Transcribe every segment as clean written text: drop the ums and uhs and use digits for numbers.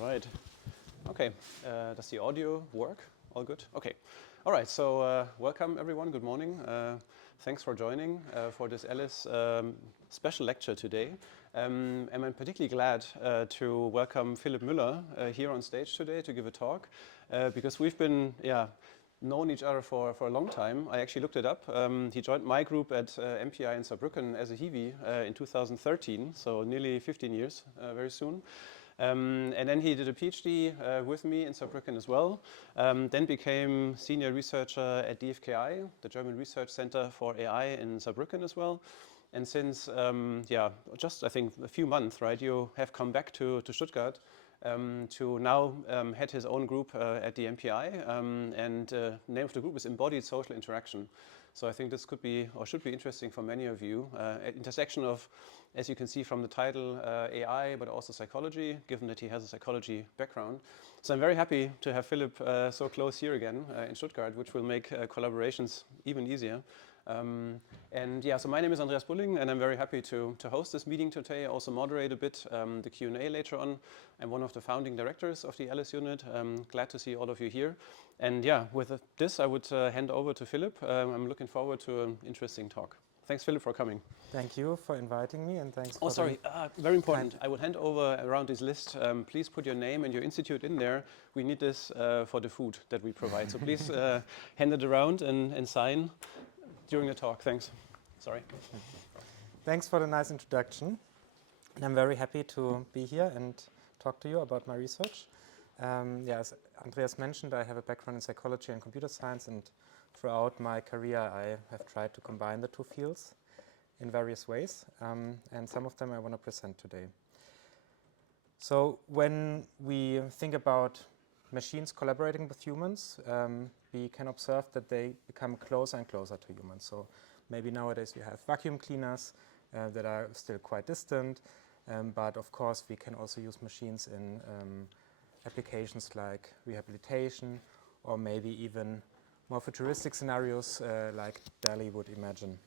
All right. Okay. Does the audio work? All good? Okay. All right. So welcome, everyone. Good morning. Thanks for joining for this ELLIS special lecture today. And I'm particularly glad to welcome Philipp Müller here on stage today to give a talk because we've been, known each other for a long time. I actually looked it up. He joined my group at MPI in Saarbrücken as a Hiwi in 2013, so nearly 15 years very soon. And then he did a PhD with me in Saarbrücken as well, then became senior researcher at DFKI, the German Research Center for AI in Saarbrücken as well. And since, just I think a few months, right, you have come back to Stuttgart to now head his own group at the MPI, and the name of the group is Embodied Social Interaction. So I think this could be, or should be, interesting for many of you. At intersection of, as you can see from the title, AI, but also psychology, given that he has a psychology background. So I'm very happy to have Philipp so close here again in Stuttgart, which will make collaborations even easier. So my name is Andreas Bulling, and I'm very happy to host this meeting today, also moderate a bit the Q&A later on. I'm one of the founding directors of the ELLIS unit. Glad to see all of you here. And with this, I would hand over to Philipp. I'm looking forward to an interesting talk. Thanks, Philipp, for coming. Thank you for inviting me, and thanks for very important. I will hand over around this list. Please put your name and your institute in there. We need this for the food that we provide. So please hand it around and sign during the talk. Thanks. Sorry. Thanks for the nice introduction. And I'm very happy to be here and talk to you about my research. As Andreas mentioned, I have a background in psychology and computer science, and throughout my career I have tried to combine the two fields in various ways, and some of them I want to present today. So when we think about machines collaborating with humans, we can observe that they become closer and closer to humans. So maybe nowadays we have vacuum cleaners that are still quite distant, but of course we can also use machines in applications like rehabilitation, or maybe even more futuristic scenarios like DALL-E would imagine.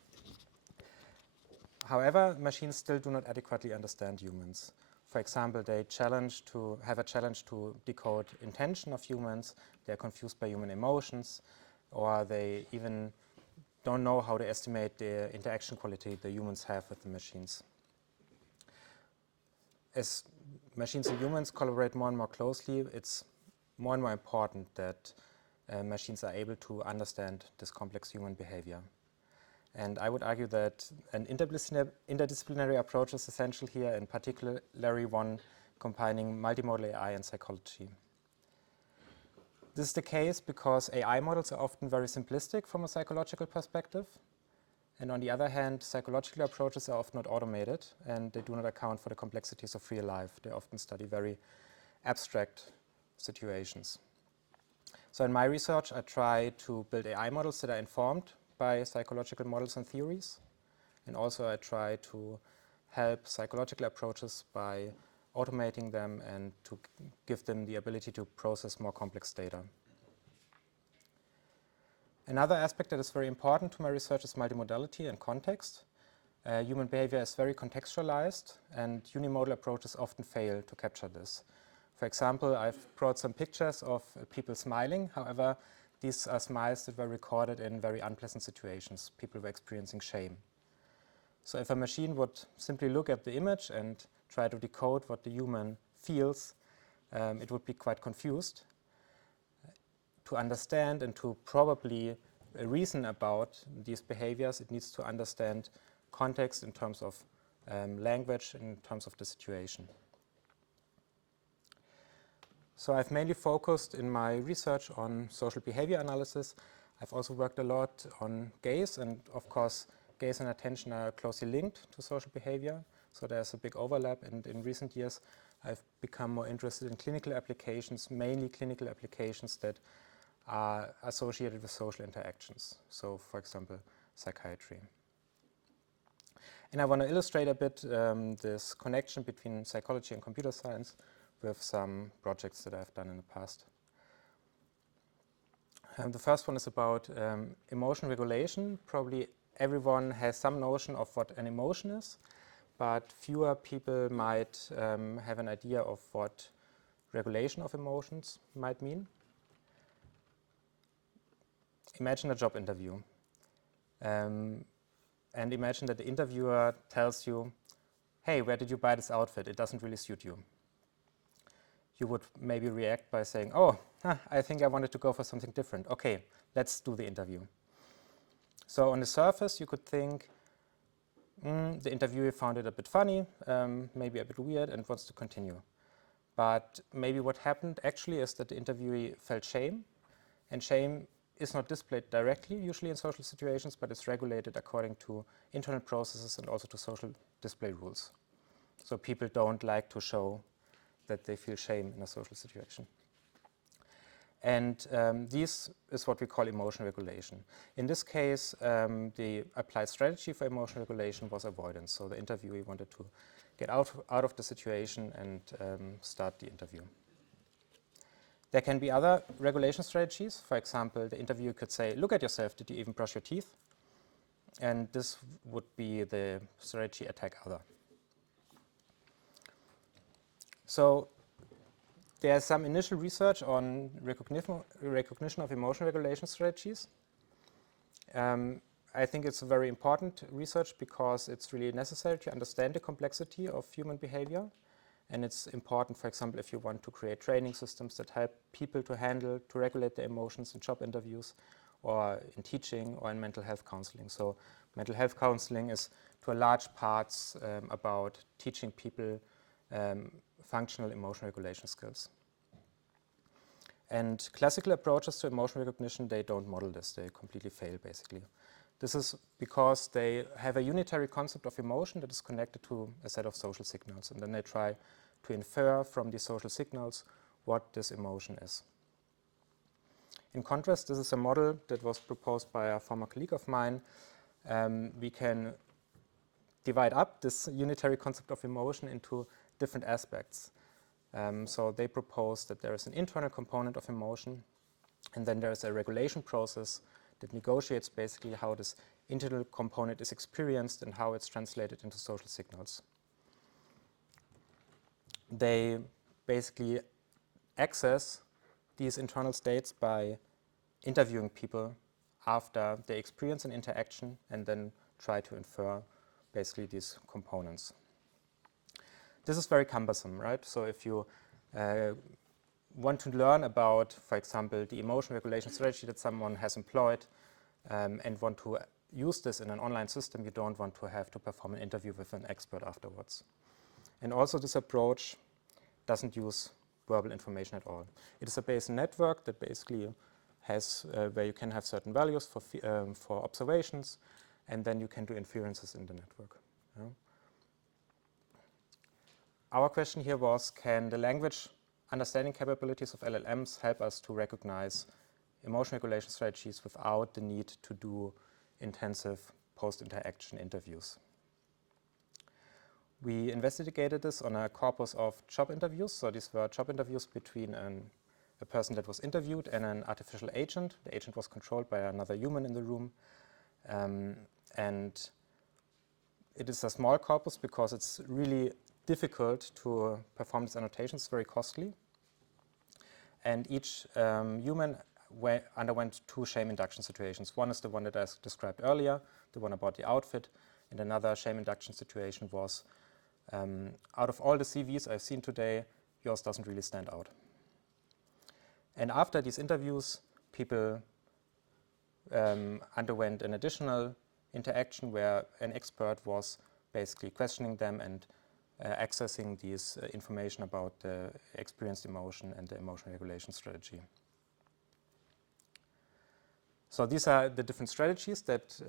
However, machines still do not adequately understand humans. For example, they have a challenge to decode intention of humans, they're confused by human emotions, or they even don't know how to estimate the interaction quality the humans have with the machines. As machines and humans collaborate more and more closely, it's more and more important that machines are able to understand this complex human behavior. And I would argue that an interdisciplinary approach is essential here, in particularly one combining multimodal AI and psychology. This is the case because AI models are often very simplistic from a psychological perspective. And on the other hand, psychological approaches are often not automated, and they do not account for the complexities of real life. They often study very abstract situations. So in my research, I try to build AI models that are informed by psychological models and theories. And also I try to help psychological approaches by automating them and to give them the ability to process more complex data. Another aspect that is very important to my research is multimodality and context. Human behavior is very contextualized, and unimodal approaches often fail to capture this. For example, I've brought some pictures of people smiling. However, these are smiles that were recorded in very unpleasant situations. People were experiencing shame. So if a machine would simply look at the image and try to decode what the human feels, it would be quite confused. To understand and to probably reason about these behaviors, it needs to understand context in terms of language, in terms of the situation. So I've mainly focused in my research on social behavior analysis. I've also worked a lot on gaze, and of course gaze and attention are closely linked to social behavior, so there's a big overlap, and in recent years I've become more interested in clinical applications, mainly clinical applications that are associated with social interactions, so for example psychiatry. And I want to illustrate a bit this connection between psychology and computer science with some projects that I've done in the past. The first one is about emotion regulation. Probably everyone has some notion of what an emotion is, but fewer people might have an idea of what regulation of emotions might mean. Imagine a job interview. And imagine that the interviewer tells you, hey, where did you buy this outfit? It doesn't really suit you. You would maybe react by saying, oh, I think I wanted to go for something different. Okay, let's do the interview. So on the surface, you could think, the interviewer found it a bit funny, maybe a bit weird, and wants to continue. But maybe what happened actually is that the interviewee felt shame, and shame is not displayed directly, usually in social situations, but it's regulated according to internal processes and also to social display rules. So people don't like to show that they feel shame in a social situation. And this is what we call emotion regulation. In this case, the applied strategy for emotion regulation was avoidance. So the interviewee wanted to get out of the situation and start the interview. There can be other regulation strategies. For example, the interviewer could say, look at yourself, did you even brush your teeth? And this would be the strategy attack other. So there's some initial research on recognition of emotion regulation strategies. I think it's a very important research because it's really necessary to understand the complexity of human behavior. And it's important, for example, if you want to create training systems that help people to regulate their emotions in job interviews or in teaching or in mental health counseling. So mental health counseling is to a large part about teaching people functional emotion regulation skills. And classical approaches to emotion recognition, they don't model this. They completely fail, basically. This is because they have a unitary concept of emotion that is connected to a set of social signals. And then they try to infer from these social signals what this emotion is. In contrast, this is a model that was proposed by a former colleague of mine. We can divide up this unitary concept of emotion into different aspects. So they propose that there is an internal component of emotion, and then there is a regulation process that negotiates basically how this internal component is experienced and how it's translated into social signals. They basically access these internal states by interviewing people after they experience an interaction and then try to infer basically these components. This is very cumbersome, right? So if you want to learn about, for example, the emotion regulation strategy that someone has employed and want to use this in an online system, you don't want to have to perform an interview with an expert afterwards. And also this approach doesn't use verbal information at all. It is a Bayesian network that basically has where you can have certain values for observations, and then you can do inferences in the network. Yeah. Our question here was, can the language understanding capabilities of LLMs help us to recognize emotion regulation strategies without the need to do intensive post-interaction interviews? We investigated this on a corpus of job interviews. So these were job interviews between a person that was interviewed and an artificial agent. The agent was controlled by another human in the room. And it is a small corpus because it's really difficult to perform these annotations. It's very costly. And each human underwent two shame induction situations. One is the one that I described earlier, the one about the outfit. And another shame induction situation was, out of all the CVs I've seen today, yours doesn't really stand out. And after these interviews, people underwent an additional interaction where an expert was basically questioning them and accessing these information about the experienced emotion and the emotion regulation strategy. So these are the different strategies that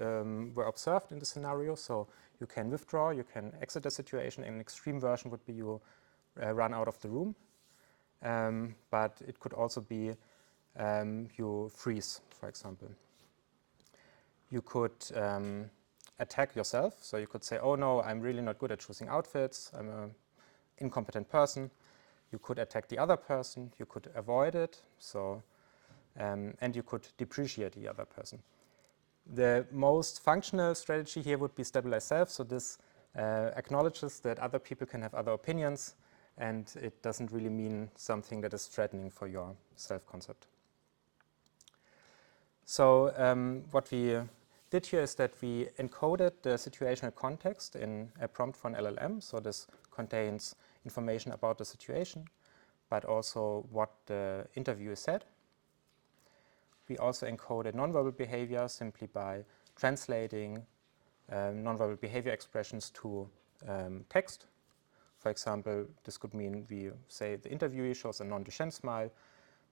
were observed in the scenario. So you can withdraw, you can exit the situation. An extreme version would be you run out of the room. But it could also be you freeze, for example. You could attack yourself. So you could say, oh no, I'm really not good at choosing outfits. I'm an incompetent person. You could attack the other person. You could avoid it. So, and you could depreciate the other person. The most functional strategy here would be stabilize self. So this acknowledges that other people can have other opinions and it doesn't really mean something that is threatening for your self-concept. So what we did here is that we encoded the situational context in a prompt for an LLM. So this contains information about the situation, but also what the interviewer said. We also encoded nonverbal behavior simply by translating nonverbal behavior expressions to text. For example, this could mean we say the interviewee shows a non-Duchenne smile.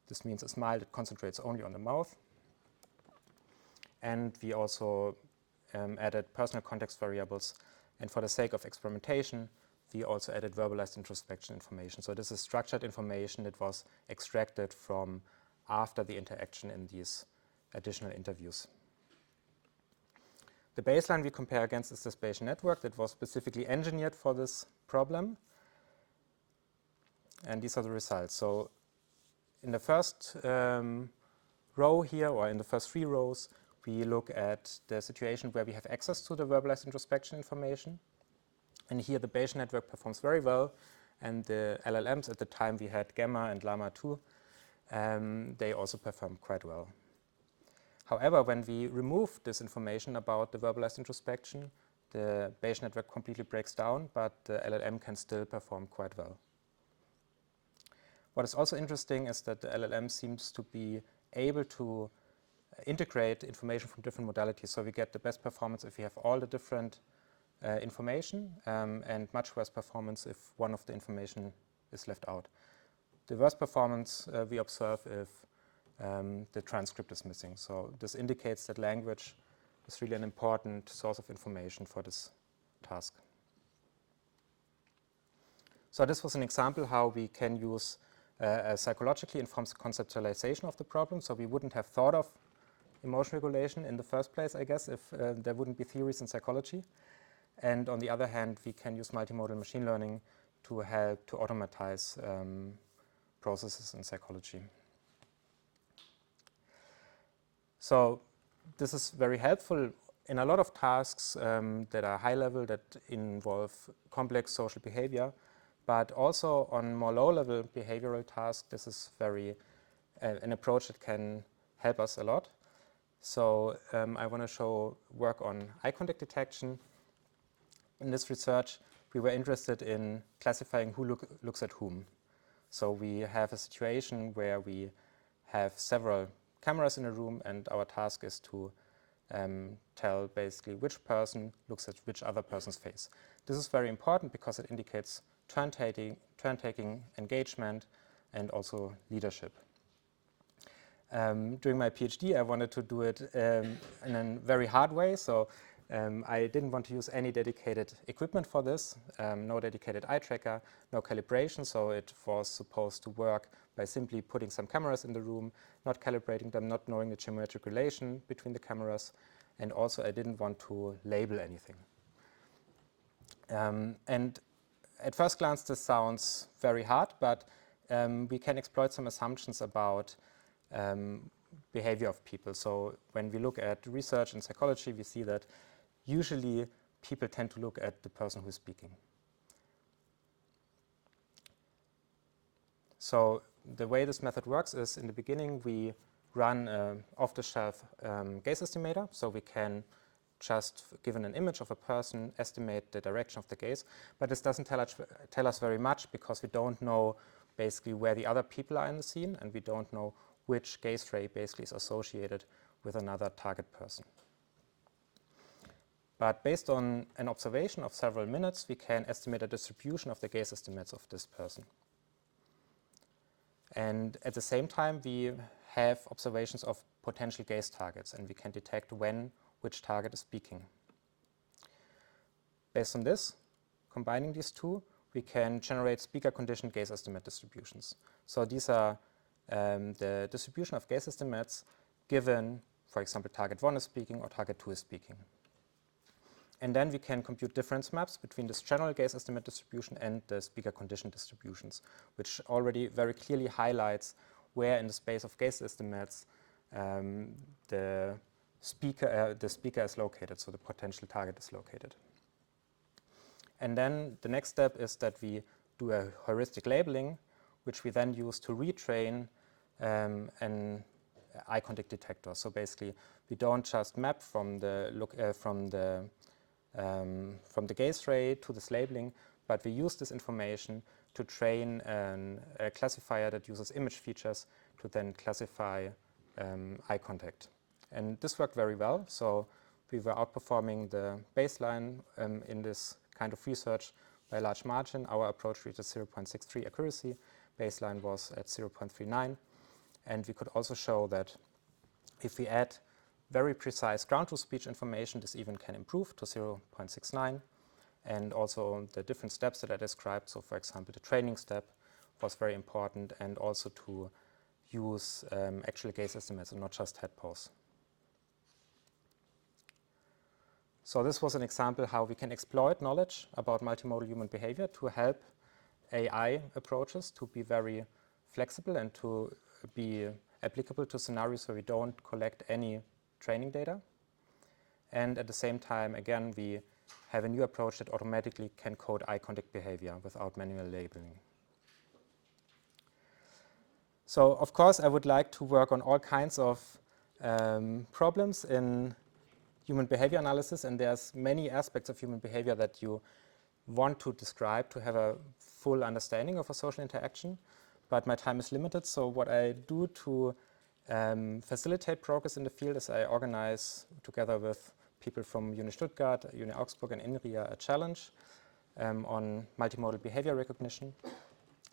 This means a smile that concentrates only on the mouth. And we also added personal context variables. And for the sake of experimentation, we also added verbalized introspection information. So this is structured information that was extracted from after the interaction in these additional interviews. The baseline we compare against is the Bayesian network that was specifically engineered for this problem. And these are the results. So in the first row here, or in the first 3 rows, we look at the situation where we have access to the verbalized introspection information. And here the Bayesian network performs very well. And the LLMs at the time we had Gamma and Llama 2, they also perform quite well. However, when we remove this information about the verbalized introspection, the Bayesian network completely breaks down, but the LLM can still perform quite well. What is also interesting is that the LLM seems to be able to integrate information from different modalities. So we get the best performance if we have all the different information, and much worse performance if one of the information is left out. The worst performance we observe if the transcript is missing. So this indicates that language is really an important source of information for this task. So this was an example how we can use a psychologically informed conceptualization of the problem. So we wouldn't have thought of emotion regulation in the first place, I guess, if there wouldn't be theories in psychology. And on the other hand, we can use multimodal machine learning to help to automatize processes in psychology. So this is very helpful in a lot of tasks that are high level, that involve complex social behavior, but also on more low level behavioral tasks, this is very an approach that can help us a lot. So I want to show work on eye contact detection. In this research, we were interested in classifying who looks at whom. So we have a situation where we have several cameras in a room, and our task is to tell basically which person looks at which other person's face. This is very important because it indicates turn-taking, engagement, and also leadership. During my PhD, I wanted to do it in a very hard way. So I didn't want to use any dedicated equipment for this, no dedicated eye tracker, no calibration. So it was supposed to work by simply putting some cameras in the room, not calibrating them, not knowing the geometric relation between the cameras. And also I didn't want to label anything. And at first glance, this sounds very hard, but we can exploit some assumptions about behavior of people. So when we look at research in psychology, we see that usually people tend to look at the person who is speaking. So the way this method works is, in the beginning, we run an off-the-shelf gaze estimator. So we can just, given an image of a person, estimate the direction of the gaze. But this doesn't tell us very much, because we don't know basically where the other people are in the scene, and we don't know which gaze ray basically is associated with another target person. But based on an observation of several minutes, we can estimate a distribution of the gaze estimates of this person. And at the same time, we have observations of potential gaze targets, and we can detect when which target is speaking. Based on this, combining these two, we can generate speaker-conditioned gaze estimate distributions. So these are the distribution of gaze estimates given, for example, target 1 is speaking or target 2 is speaking. And then we can compute difference maps between this general gaze estimate distribution and the speaker-conditioned distributions, which already very clearly highlights where in the space of gaze estimates the speaker is located, so the potential target is located. And then the next step is that we do a heuristic labeling, which we then use to retrain an eye contact detector. So basically, we don't just map from the gaze ray to this labeling, but we use this information to train a classifier that uses image features to then classify eye contact. And this worked very well. So we were outperforming the baseline in this kind of research by a large margin. Our approach reached 0.63 accuracy. Baseline was at 0.39. And we could also show that if we add very precise ground truth speech information, this even can improve to 0.69. And also the different steps that I described. So for example, the training step was very important, and also to use actual gaze estimates and not just head pose. So this was an example how we can exploit knowledge about multimodal human behavior to help AI approaches to be very flexible and to be applicable to scenarios where we don't collect any training data. And at the same time, again, we have a new approach that automatically can code eye contact behavior without manual labeling. So, of course, I would like to work on all kinds of problems in human behavior analysis, and there's many aspects of human behavior that you want to describe to have a full understanding of a social interaction, but my time is limited. So what I do to facilitate progress in the field is I organize, together with people from Uni Stuttgart, Uni Augsburg, and INRIA, a challenge on multimodal behavior recognition.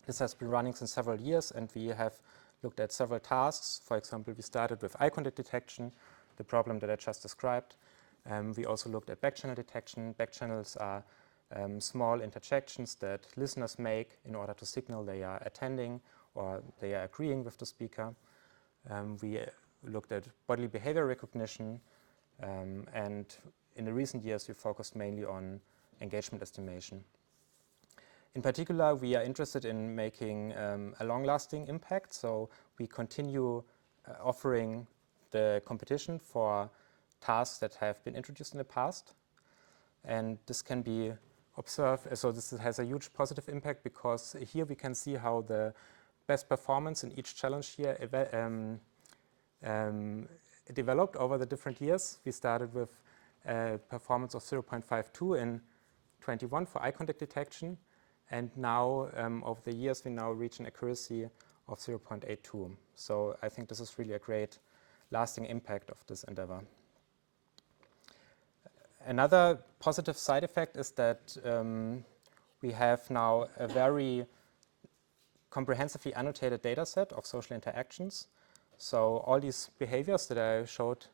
This has been running since several years, and we have looked at several tasks. For example, we started with eye contact detection, the problem that I just described. We also looked at backchannel detection. Backchannels are small interjections that listeners make in order to signal they are attending or they are agreeing with the speaker. We looked at bodily behavior recognition, and in the recent years we focused mainly on engagement estimation. In particular, we are interested in making a long-lasting impact, so we continue offering the competition for tasks that have been introduced in the past. And this can be observed, so this has a huge positive impact, because here we can see how the best performance in each challenge here developed over the different years. We started with a performance of 0.52 in 21 for eye contact detection, and now over the years we now reach an accuracy of 0.82. So I think this is really a great lasting impact of this endeavor. Another positive side effect is that we have now a very comprehensively annotated data set of social interactions. So all these behaviors that I showed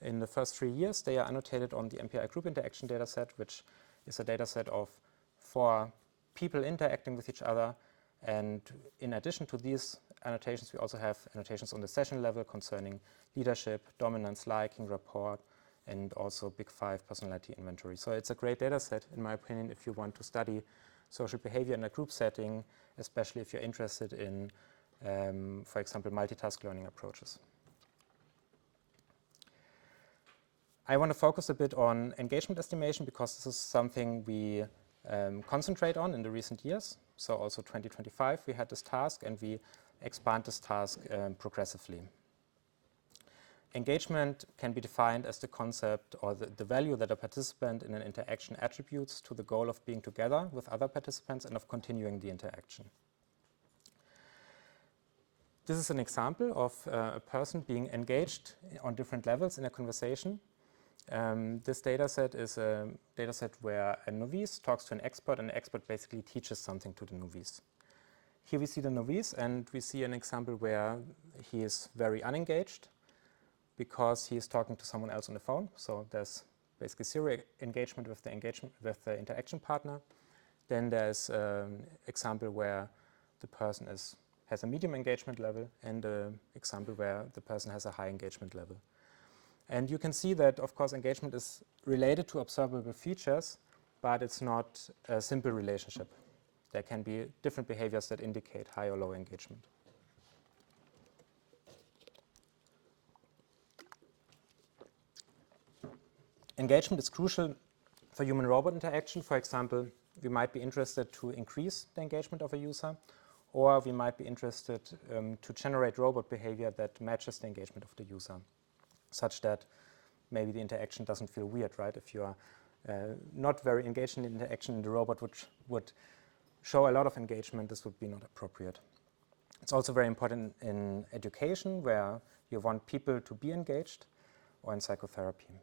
in the first 3 years, they are annotated on the MPI group interaction data set, which is a data set of 4 people interacting with each other. And in addition to these annotations, we also have annotations on the session level concerning leadership, dominance, liking, rapport, and also Big 5 personality inventory. So it's a great data set, in my opinion, if you want to study social behavior in a group setting, especially if you're interested in, for example, multitask learning approaches. I want to focus a bit on engagement estimation, because this is something we concentrate on in the recent years. So also 2025 we had this task, and we expand this task progressively. Engagement can be defined as the concept or the value that a participant in an interaction attributes to the goal of being together with other participants and of continuing the interaction. This is an example of a person being engaged on different levels in a conversation. This data set is a data set where a novice talks to an expert, and the expert basically teaches something to the novice. Here we see the novice, and we see an example where he is very unengaged because he is talking to someone else on the phone. So there's basically zero engagement with the interaction partner. Then there's an example where the person has a medium engagement level, and an example where the person has a high engagement level. And you can see that, of course, engagement is related to observable features, but it's not a simple relationship. There can be different behaviors that indicate high or low engagement. Engagement is crucial for human-robot interaction. For example, we might be interested to increase the engagement of a user, or we might be interested to generate robot behavior that matches the engagement of the user, such that maybe the interaction doesn't feel weird, right? If you are not very engaged in the interaction, the robot would show a lot of engagement, this would be not appropriate. It's also very important in education, where you want people to be engaged, or in psychotherapy.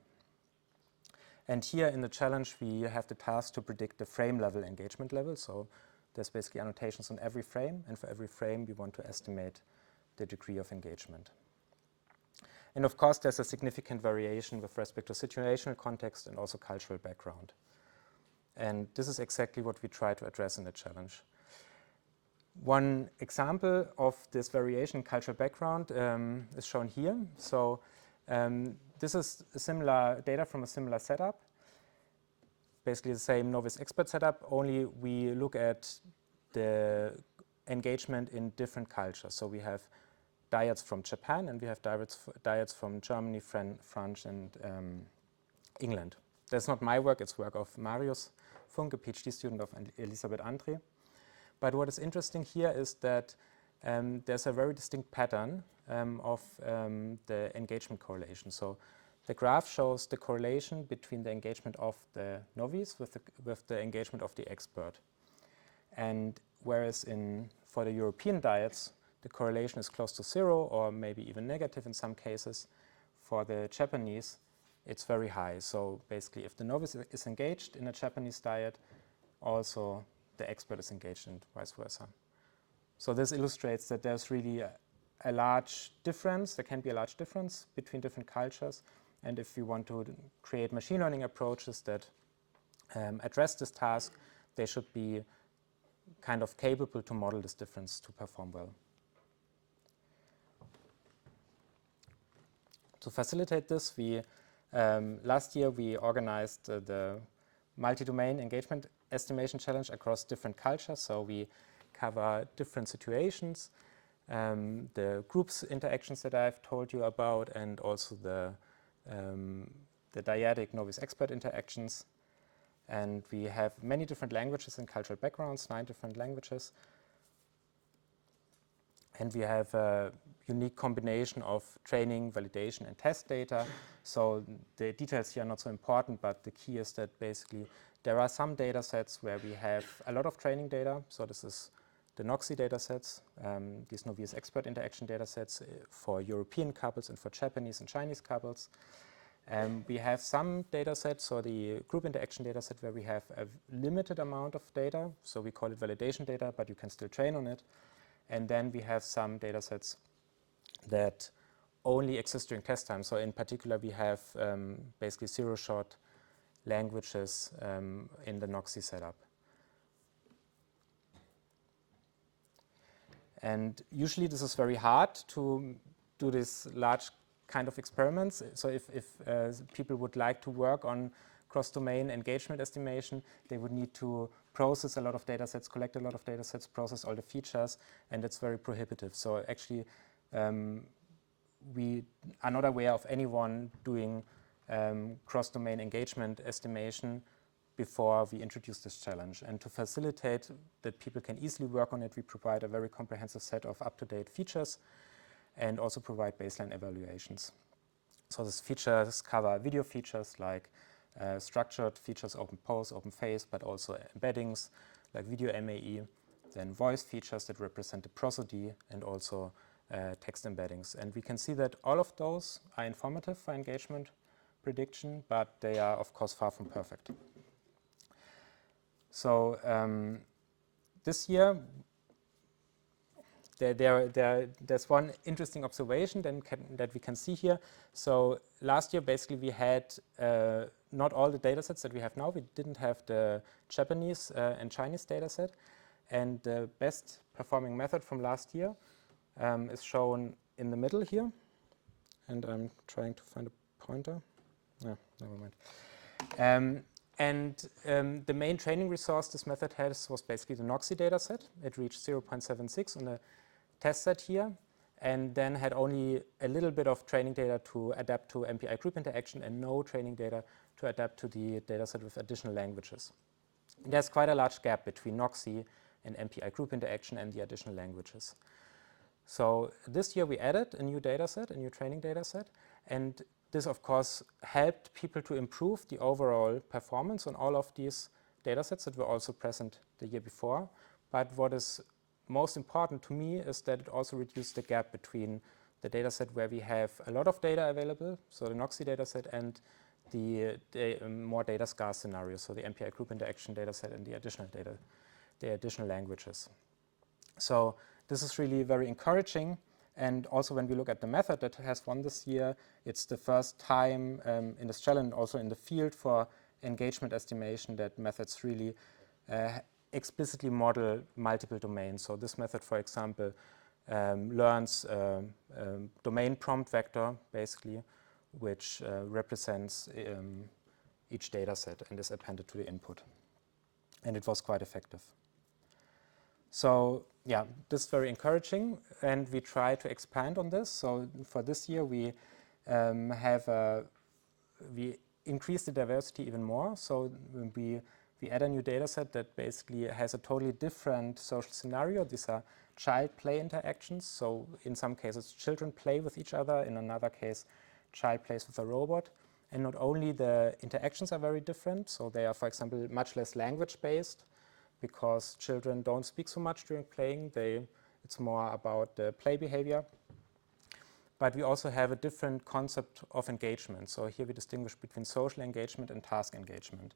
And here in the challenge, we have the task to predict the frame level engagement level. So there's basically annotations on every frame, and for every frame, we want to estimate the degree of engagement. And of course, there's a significant variation with respect to situational context and also cultural background. And this is exactly what we try to address in the challenge. One example of this variation in cultural background is shown here. So this is similar data from a similar setup, basically the same novice expert setup, only we look at the engagement in different cultures. So we have dyads from Japan, and we have dyads from Germany, France, and England. That's not my work, it's work of Marius Funk, a PhD student of Elisabeth André. But what is interesting here is that there's a very distinct pattern of the engagement correlation. So the graph shows the correlation between the engagement of the novice with the engagement of the expert. And whereas for the European dyads, the correlation is close to 0 or maybe even negative in some cases, for the Japanese, it's very high. So basically, if the novice is engaged in a Japanese dyad, also the expert is engaged and vice versa. So this illustrates that there's really a large difference, there can be a large difference between different cultures. And if you want to create machine learning approaches that address this task, they should be kind of capable to model this difference to perform well. To facilitate this, last year we organized the multi-domain engagement estimation challenge across different cultures. So we cover different situations, the groups interactions that I've told you about, and also the dyadic novice-expert interactions. And we have many different languages and cultural backgrounds, 9 different languages. And we have a unique combination of training, validation, and test data. So the details here are not so important, but the key is that basically there are some data sets where we have a lot of training data. So this is the NOXI data sets, these novice expert interaction data sets for European couples and for Japanese and Chinese couples. We have some data sets, so the group interaction data set, where we have a limited amount of data. So we call it validation data, but you can still train on it. And then we have some data sets that only exist during test time. So in particular, we have basically zero-shot languages in the NOXI setup. And usually this is very hard to do this large kind of experiments. So if people would like to work on cross-domain engagement estimation, they would need to process a lot of data sets, collect a lot of data sets, process all the features, and it's very prohibitive. So actually, we are not aware of anyone doing cross-domain engagement estimation before we introduce this challenge. And to facilitate that people can easily work on it, we provide a very comprehensive set of up-to-date features and also provide baseline evaluations. So these features cover video features like structured features, open pose, open face, but also embeddings like video MAE, then voice features that represent the prosody, and also text embeddings. And we can see that all of those are informative for engagement prediction, but they are, of course, far from perfect. So this year, there's one interesting observation that we can see here. So last year, basically, we had not all the data sets that we have now. We didn't have the Japanese and Chinese data set. And the best performing method from last year is shown in the middle here. And I'm trying to find a pointer. No, never mind. The main training resource this method has was basically the NOXI data set. It reached 0.76 on the test set here, and then had only a little bit of training data to adapt to MPI group interaction and no training data to adapt to the data set with additional languages. there's quite a large gap between NOXI and MPI group interaction and the additional languages. So this year we added a new dataset, a new training dataset, and this of course helped people to improve the overall performance on all of these datasets that were also present the year before. But what is most important to me is that it also reduced the gap between the dataset where we have a lot of data available, so the NOXI dataset, and the more data scarce scenarios, so the MPI group interaction dataset and the additional languages. So this is really very encouraging. And also when we look at the method that has won this year, it's the first time in this challenge, also in the field for engagement estimation, that methods really explicitly model multiple domains. So this method, for example, learns domain prompt vector, basically, which represents each data set and is appended to the input. And it was quite effective. So yeah, this is very encouraging, and we try to expand on this. So for this year, we we increase the diversity even more. So we add a new data set that basically has a totally different social scenario. These are child-play interactions. So in some cases, children play with each other. In another case, child plays with a robot. And not only the interactions are very different, so they are, for example, much less language-based, because children don't speak so much during playing. It's more about the play behavior. But we also have a different concept of engagement. So here we distinguish between social engagement and task engagement.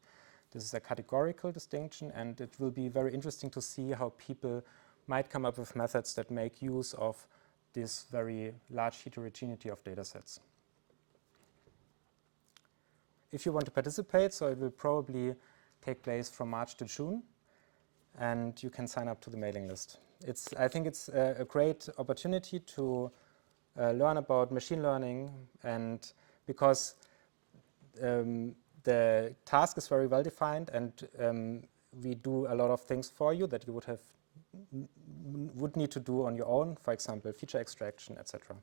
This is a categorical distinction, and it will be very interesting to see how people might come up with methods that make use of this very large heterogeneity of data sets. If you want to participate, so it will probably take place from March to June, and you can sign up to the mailing list. I think it's a great opportunity to learn about machine learning, and because the task is very well defined, and we do a lot of things for you that you would need to do on your own, for example, feature extraction, etc.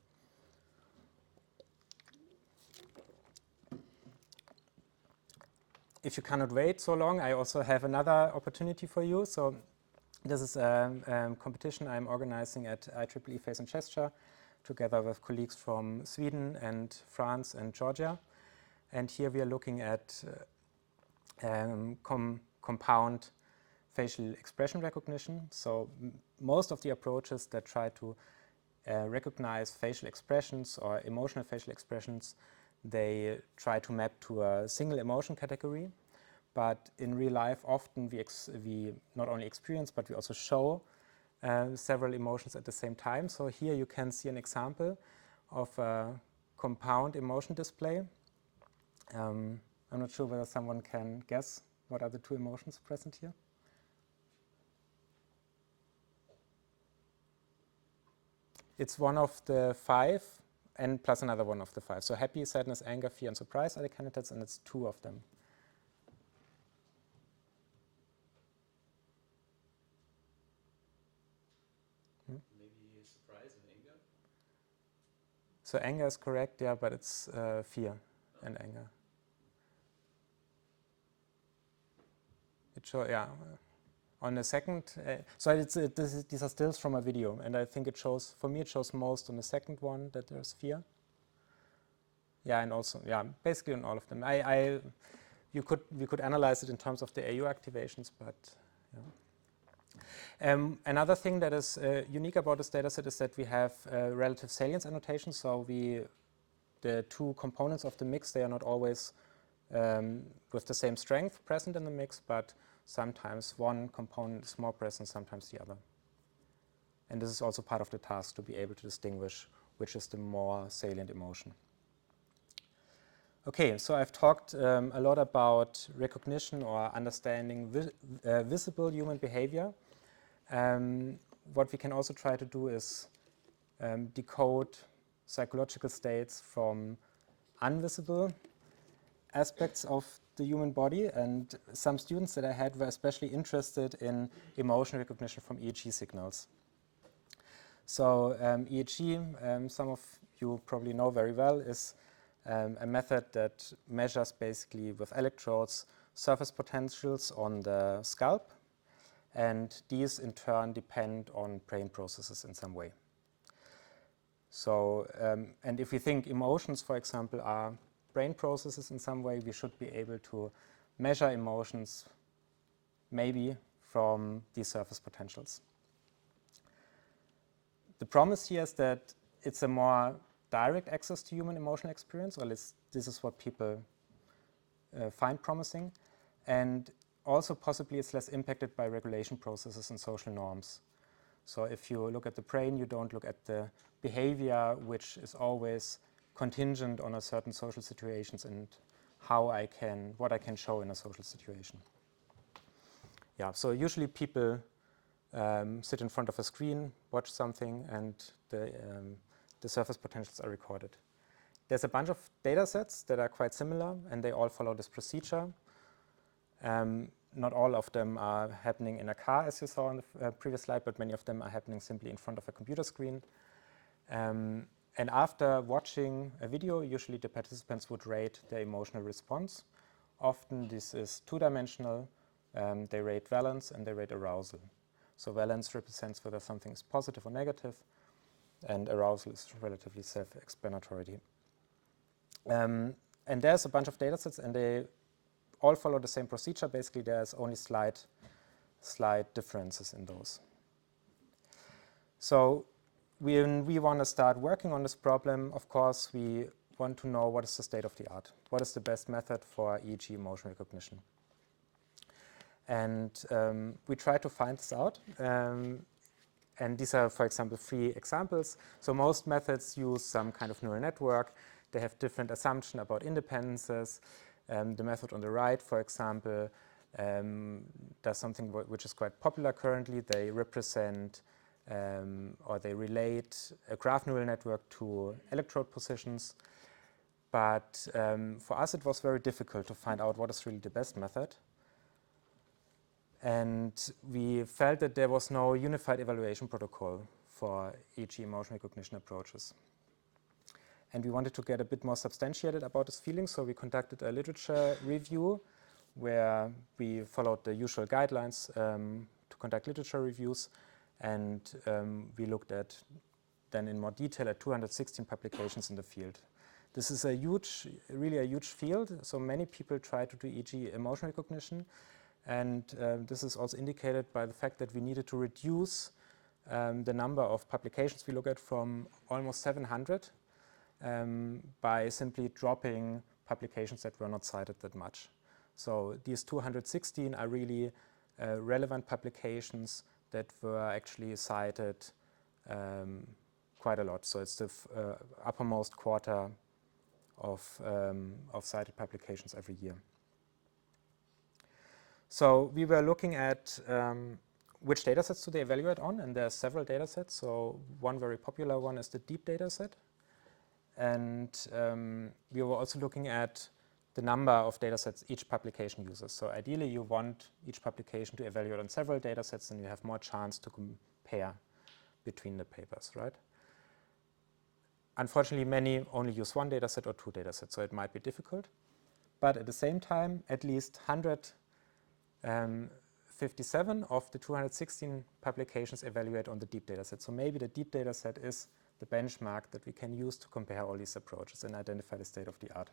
If you cannot wait so long, I also have another opportunity for you. So this is a competition I'm organizing at IEEE Face and Gesture, together with colleagues from Sweden and France and Georgia. And here we are looking at compound facial expression recognition. So most of the approaches that try to recognize facial expressions or emotional facial expressions, they try to map to a single emotion category. But in real life, often we not only experience, but we also show several emotions at the same time. So here you can see an example of a compound emotion display. I'm not sure whether someone can guess what are the two emotions present here. It's one of the 5 and plus another one of the 5. So happy, sadness, anger, fear, and surprise are the candidates, and it's 2 of them. Maybe surprise and anger? So anger is correct, yeah, but it's fear and anger. It shows, yeah. On the second, so these are stills from a video, and I think it shows, for me it shows most on the second one that there's fear. Yeah, and also, yeah, basically on all of them. We could analyze it in terms of the AU activations, but yeah. Another thing that is unique about this dataset is that we have relative salience annotation. So the 2 components of the mix, they are not always with the same strength present in the mix, but sometimes one component is more present, sometimes the other. And this is also part of the task, to be able to distinguish which is the more salient emotion. Okay, so I've talked a lot about recognition or understanding visible human behavior. What we can also try to do is decode psychological states from invisible aspects of the human body, and some students that I had were especially interested in emotion recognition from EEG signals. So EEG, some of you probably know very well, is a method that measures basically with electrodes surface potentials on the scalp, and these in turn depend on brain processes in some way. So, and if we think emotions, for example, are brain processes in some way, we should be able to measure emotions maybe from these surface potentials. The promise here is that it's a more direct access to human emotional experience, or at least this is what people find promising, and also possibly it's less impacted by regulation processes and social norms. So if you look at the brain, you don't look at the behavior, which is always contingent on a certain social situations and what I can show in a social situation. Yeah, so usually people sit in front of a screen, watch something, and the surface potentials are recorded. There's a bunch of data sets that are quite similar, and they all follow this procedure. Not all of them are happening in a car, as you saw on the previous slide, but many of them are happening simply in front of a computer screen. And after watching a video, usually the participants would rate their emotional response. Often this is two-dimensional. They rate valence and they rate arousal. So valence represents whether something is positive or negative, and arousal is relatively self-explanatory. And there's a bunch of data sets, and they all follow the same procedure. Basically, there's only slight differences in those. So when we want to start working on this problem, of course, we want to know what is the state of the art. What is the best method for EEG emotion recognition? And we try to find this out. And these are, for example, 3 examples. So most methods use some kind of neural network. They have different assumptions about independences. The method on the right, for example, does something which is quite popular currently. They represent or they relate a graph neural network to electrode positions. But for us, it was very difficult to find out what is really the best method. And we felt that there was no unified evaluation protocol for EEG emotion recognition approaches. And we wanted to get a bit more substantiated about this feeling, so we conducted a literature review where we followed the usual guidelines to conduct literature reviews, and we looked at, then in more detail, at 216 publications in the field. This is really a huge field, so many people try to do EEG emotion recognition, and this is also indicated by the fact that we needed to reduce the number of publications we look at from almost 700 by simply dropping publications that were not cited that much. So these 216 are really relevant publications that were actually cited quite a lot. So it's the uppermost quarter of cited publications every year. So we were looking at which datasets do they evaluate on, and there are several datasets. So one very popular one is the deep dataset. And we were also looking at the number of datasets each publication uses. So ideally, you want each publication to evaluate on several datasets, and you have more chance to compare between the papers, right? Unfortunately, many only use one dataset or 2 datasets, so it might be difficult. But at the same time, at least 157 of the 216 publications evaluate on the deep dataset. So maybe the deep dataset is the benchmark that we can use to compare all these approaches and identify the state of the art.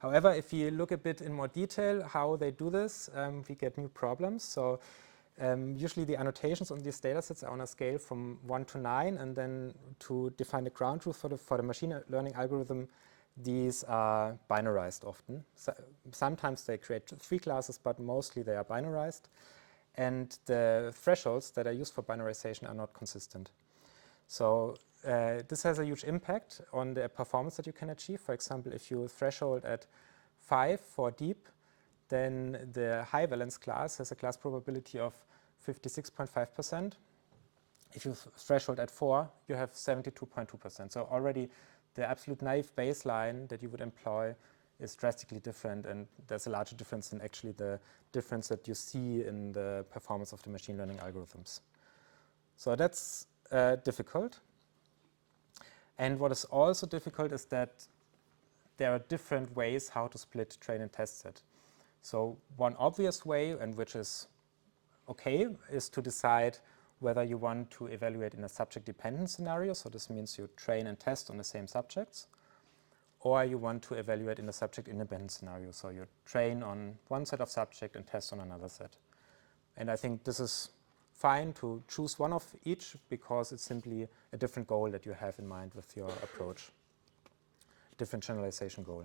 However, if you look a bit in more detail how they do this, we get new problems. So usually the annotations on these datasets are on a scale from 1 to 9, and then to define the ground truth for the machine learning algorithm, these are binarized often. So sometimes they create 3 classes, but mostly they are binarized. And the thresholds that are used for binarization are not consistent. So this has a huge impact on the performance that you can achieve. For example, if you threshold at 5 for deep, then the high valence class has a class probability of 56.5%. If you threshold at 4, you have 72.2%. So already the absolute naive baseline that you would employ is drastically different, and there's a larger difference than actually the difference that you see in the performance of the machine learning algorithms. So that's difficult. And what is also difficult is that there are different ways how to split train and test set. So one obvious way, and which is okay, is to decide whether you want to evaluate in a subject-dependent scenario, so this means you train and test on the same subjects, or you want to evaluate in a subject-independent scenario, so you train on one set of subject and test on another set. And I think this is fine to choose one of each because it's simply a different goal that you have in mind with your approach, different generalization goal.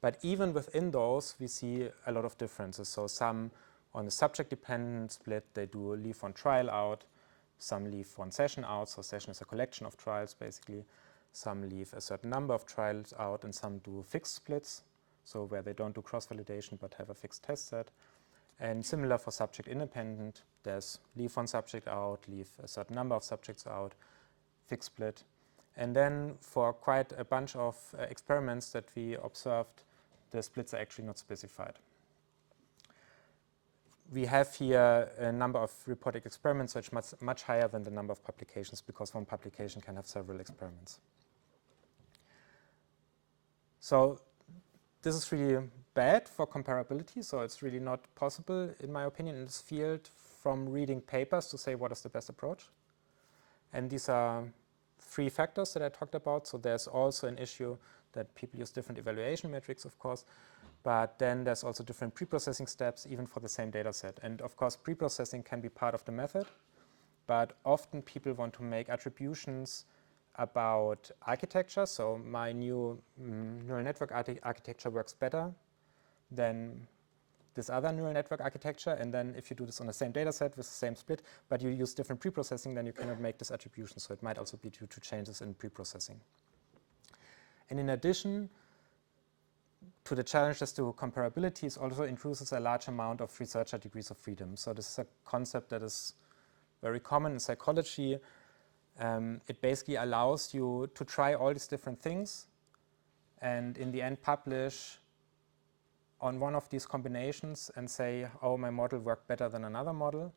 But even within those, we see a lot of differences. So some on the subject-dependent split, they do leave one trial out. Some leave one session out. So session is a collection of trials, basically. Some leave a certain number of trials out, and some do fixed splits, so where they don't do cross-validation but have a fixed test set. And similar for subject-independent, there's leave one subject out, leave a certain number of subjects out, fixed split. And then for quite a bunch of experiments that we observed, the splits are actually not specified. We have here a number of reported experiments which is much higher than the number of publications, because one publication can have several experiments. So this is really bad for comparability, so it's really not possible, in my opinion, in this field from reading papers to say what is the best approach. And these are three factors that I talked about. So there's also an issue that people use different evaluation metrics, of course, but then there's also different pre-processing steps, even for the same data set. And of course, pre-processing can be part of the method, but often people want to make attributions about architecture. So my new neural network architecture works better than this other neural network architecture. And then if you do this on the same data set with the same split, but you use different pre-processing, then you cannot make this attribution. So it might also be due to changes in pre-processing. And in addition to the challenges to comparability, it also introduces a large amount of researcher degrees of freedom. So this is a concept that is very common in psychology. It basically allows you to try all these different things and in the end publish on one of these combinations and say, oh, my model worked better than another model.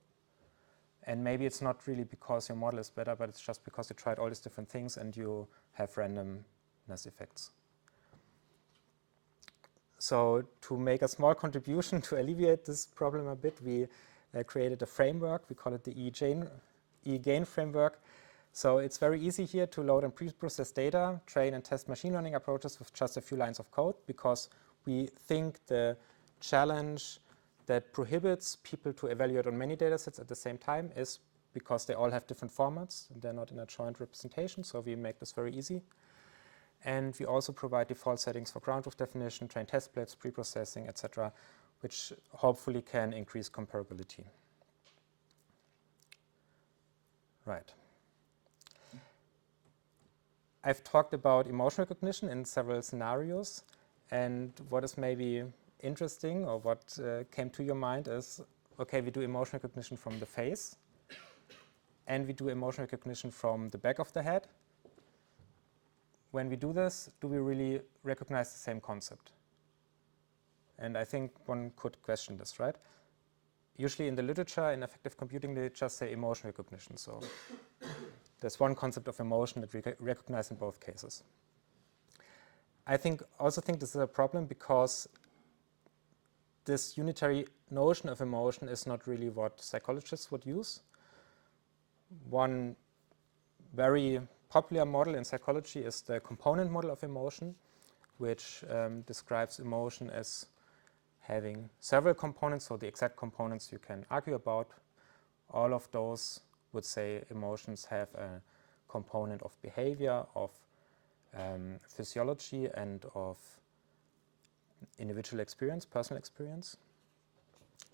And maybe it's not really because your model is better, but it's just because you tried all these different things and you have randomness effects. So to make a small contribution to alleviate this problem a bit, we created a framework. We call it the E-GAIN framework. So it's very easy here to load and pre-process data, train and test machine learning approaches with just a few lines of code, because we think the challenge that prohibits people to evaluate on many data sets at the same time is because they all have different formats and they're not in a joint representation. So we make this very easy. And we also provide default settings for ground truth definition, train test splits, pre-processing, etc., which hopefully can increase comparability. Right. I've talked about emotion recognition in several scenarios. And what is maybe interesting, or what came to your mind, is, okay, we do emotion recognition from the face, and we do emotion recognition from the back of the head. When we do this, do we really recognize the same concept? And I think one could question this, right? Usually in the literature, in affective computing, they just say emotion recognition. So there's one concept of emotion that we recognize in both cases. I also think this is a problem because this unitary notion of emotion is not really what psychologists would use. One very popular model in psychology is the component model of emotion, which describes emotion as having several components, so the exact components you can argue about. All of those would say emotions have a component of behavior, of physiology, and of individual experience, personal experience.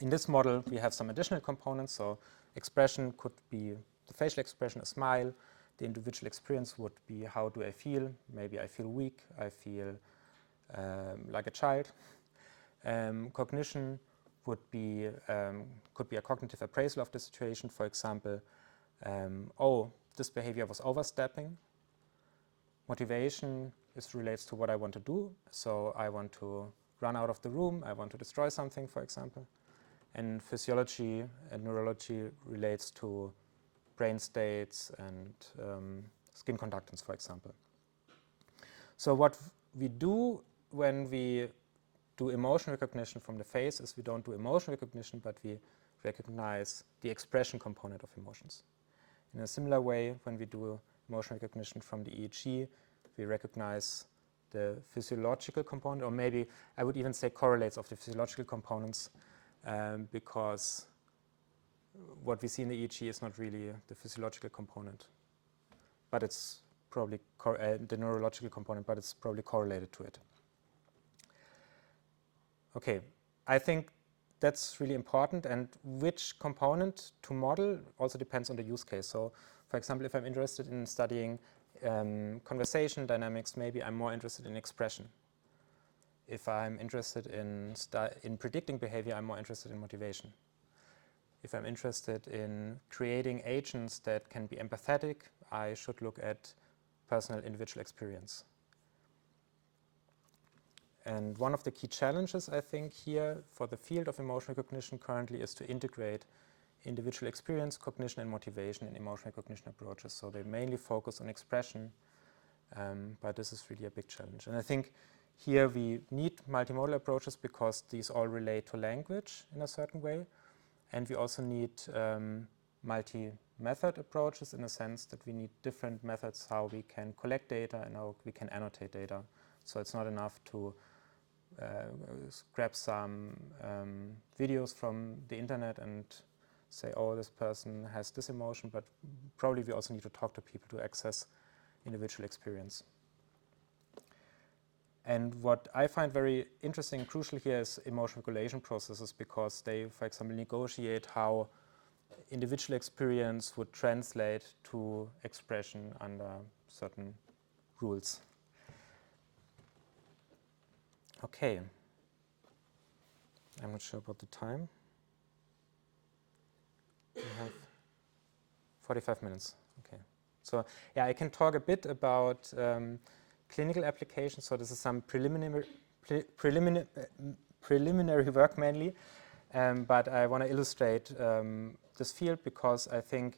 In this model, we have some additional components. So expression could be the facial expression, a smile. The individual experience would be, how do I feel? Maybe I feel weak, I feel like a child. Cognition would be, could be a cognitive appraisal of the situation. For example, oh, this behavior was overstepping. Motivation relates to what I want to do. So I want to run out of the room, I want to destroy something, for example. And physiology and neurology relates to brain states and skin conductance, for example. So what we do when we do emotion recognition from the face is we don't do emotion recognition, but we recognize the expression component of emotions. In a similar way, when we do emotion recognition from the EEG, we recognize the physiological component, or maybe I would even say correlates of the physiological components, because what we see in the EEG is not really the physiological component, but it's probably the neurological component, but it's probably correlated to it. Okay, I think that's really important, and which component to model also depends on the use case. So, for example, if I'm interested in studying conversation dynamics, maybe I'm more interested in expression. If I'm interested in predicting behavior, I'm more interested in motivation. If I'm interested in creating agents that can be empathetic, I should look at personal individual experience. And one of the key challenges, I think, here for the field of emotion recognition currently is to integrate individual experience, cognition, and motivation in emotion recognition approaches. So they mainly focus on expression, but this is really a big challenge. And I think here we need multimodal approaches because these all relate to language in a certain way. And we also need multi-method approaches in the sense that we need different methods how we can collect data and how we can annotate data. So it's not enough to grab some videos from the internet and say, oh, this person has this emotion, but probably we also need to talk to people to access individual experience. And what I find very interesting and crucial here is emotion regulation processes, because they, for example, negotiate how individual experience would translate to expression under certain rules. Okay. I'm not sure about the time. We have 45 minutes. Okay. So yeah, I can talk a bit about clinical applications. So this is some preliminary work mainly, but I want to illustrate this field because I think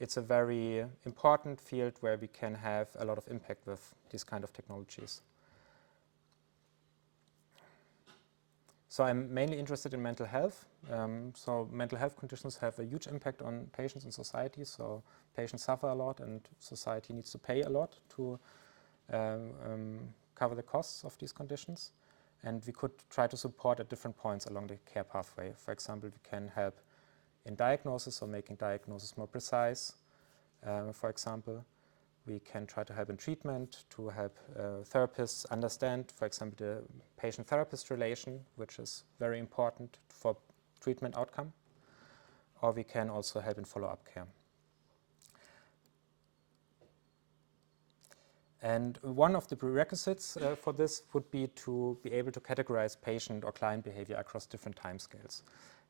it's a very important field where we can have a lot of impact with these kind of technologies. So I'm mainly interested in mental health. So mental health conditions have a huge impact on patients and society. So patients suffer a lot and society needs to pay a lot to cover the costs of these conditions. And we could try to support at different points along the care pathway. For example, we can help in diagnosis or making diagnosis more precise. For example, we can try to help in treatment, to help therapists understand, for example, the patient-therapist relation, which is very important for treatment outcome. Or we can also help in follow-up care. And one of the prerequisites for this would be to be able to categorize patient or client behavior across different timescales.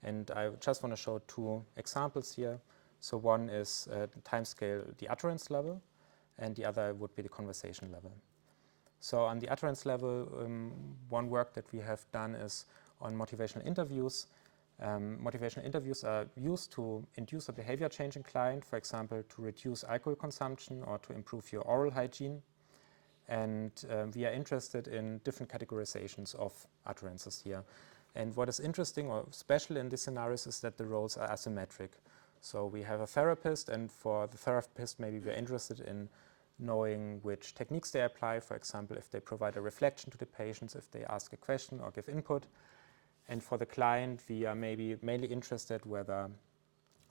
And I just want to show two examples here. So one is timescale, the utterance level, and the other would be the conversation level. So on the utterance level, one work that we have done is on motivational interviews. Motivational interviews are used to induce a behavior change in client, for example, to reduce alcohol consumption or to improve your oral hygiene. And we are interested in different categorizations of utterances here. And what is interesting or special in these scenarios is that the roles are asymmetric. So we have a therapist, and for the therapist, maybe we're interested in knowing which techniques they apply. For example, if they provide a reflection to the patients, if they ask a question or give input. And for the client, we are maybe mainly interested whether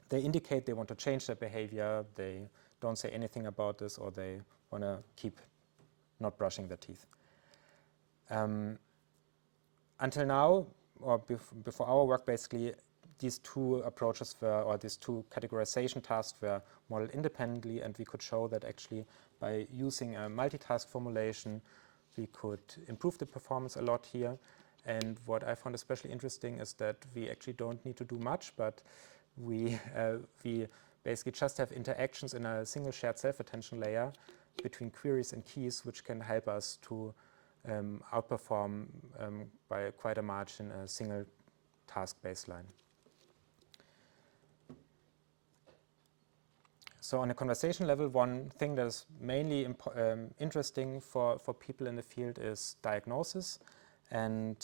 they indicate they want to change their behavior, they don't say anything about this, or they want to keep not brushing their teeth. Until now, or before our work, basically, these two approaches were, or these two categorization tasks were modeled independently, and we could show that actually by using a multitask formulation, we could improve the performance a lot here. And what I found especially interesting is that we actually don't need to do much, but we basically just have interactions in a single shared self-attention layer between queries and keys, which can help us to outperform by quite a margin a single task baseline. So on a conversation level, one thing that is mainly interesting for people in the field is diagnosis. And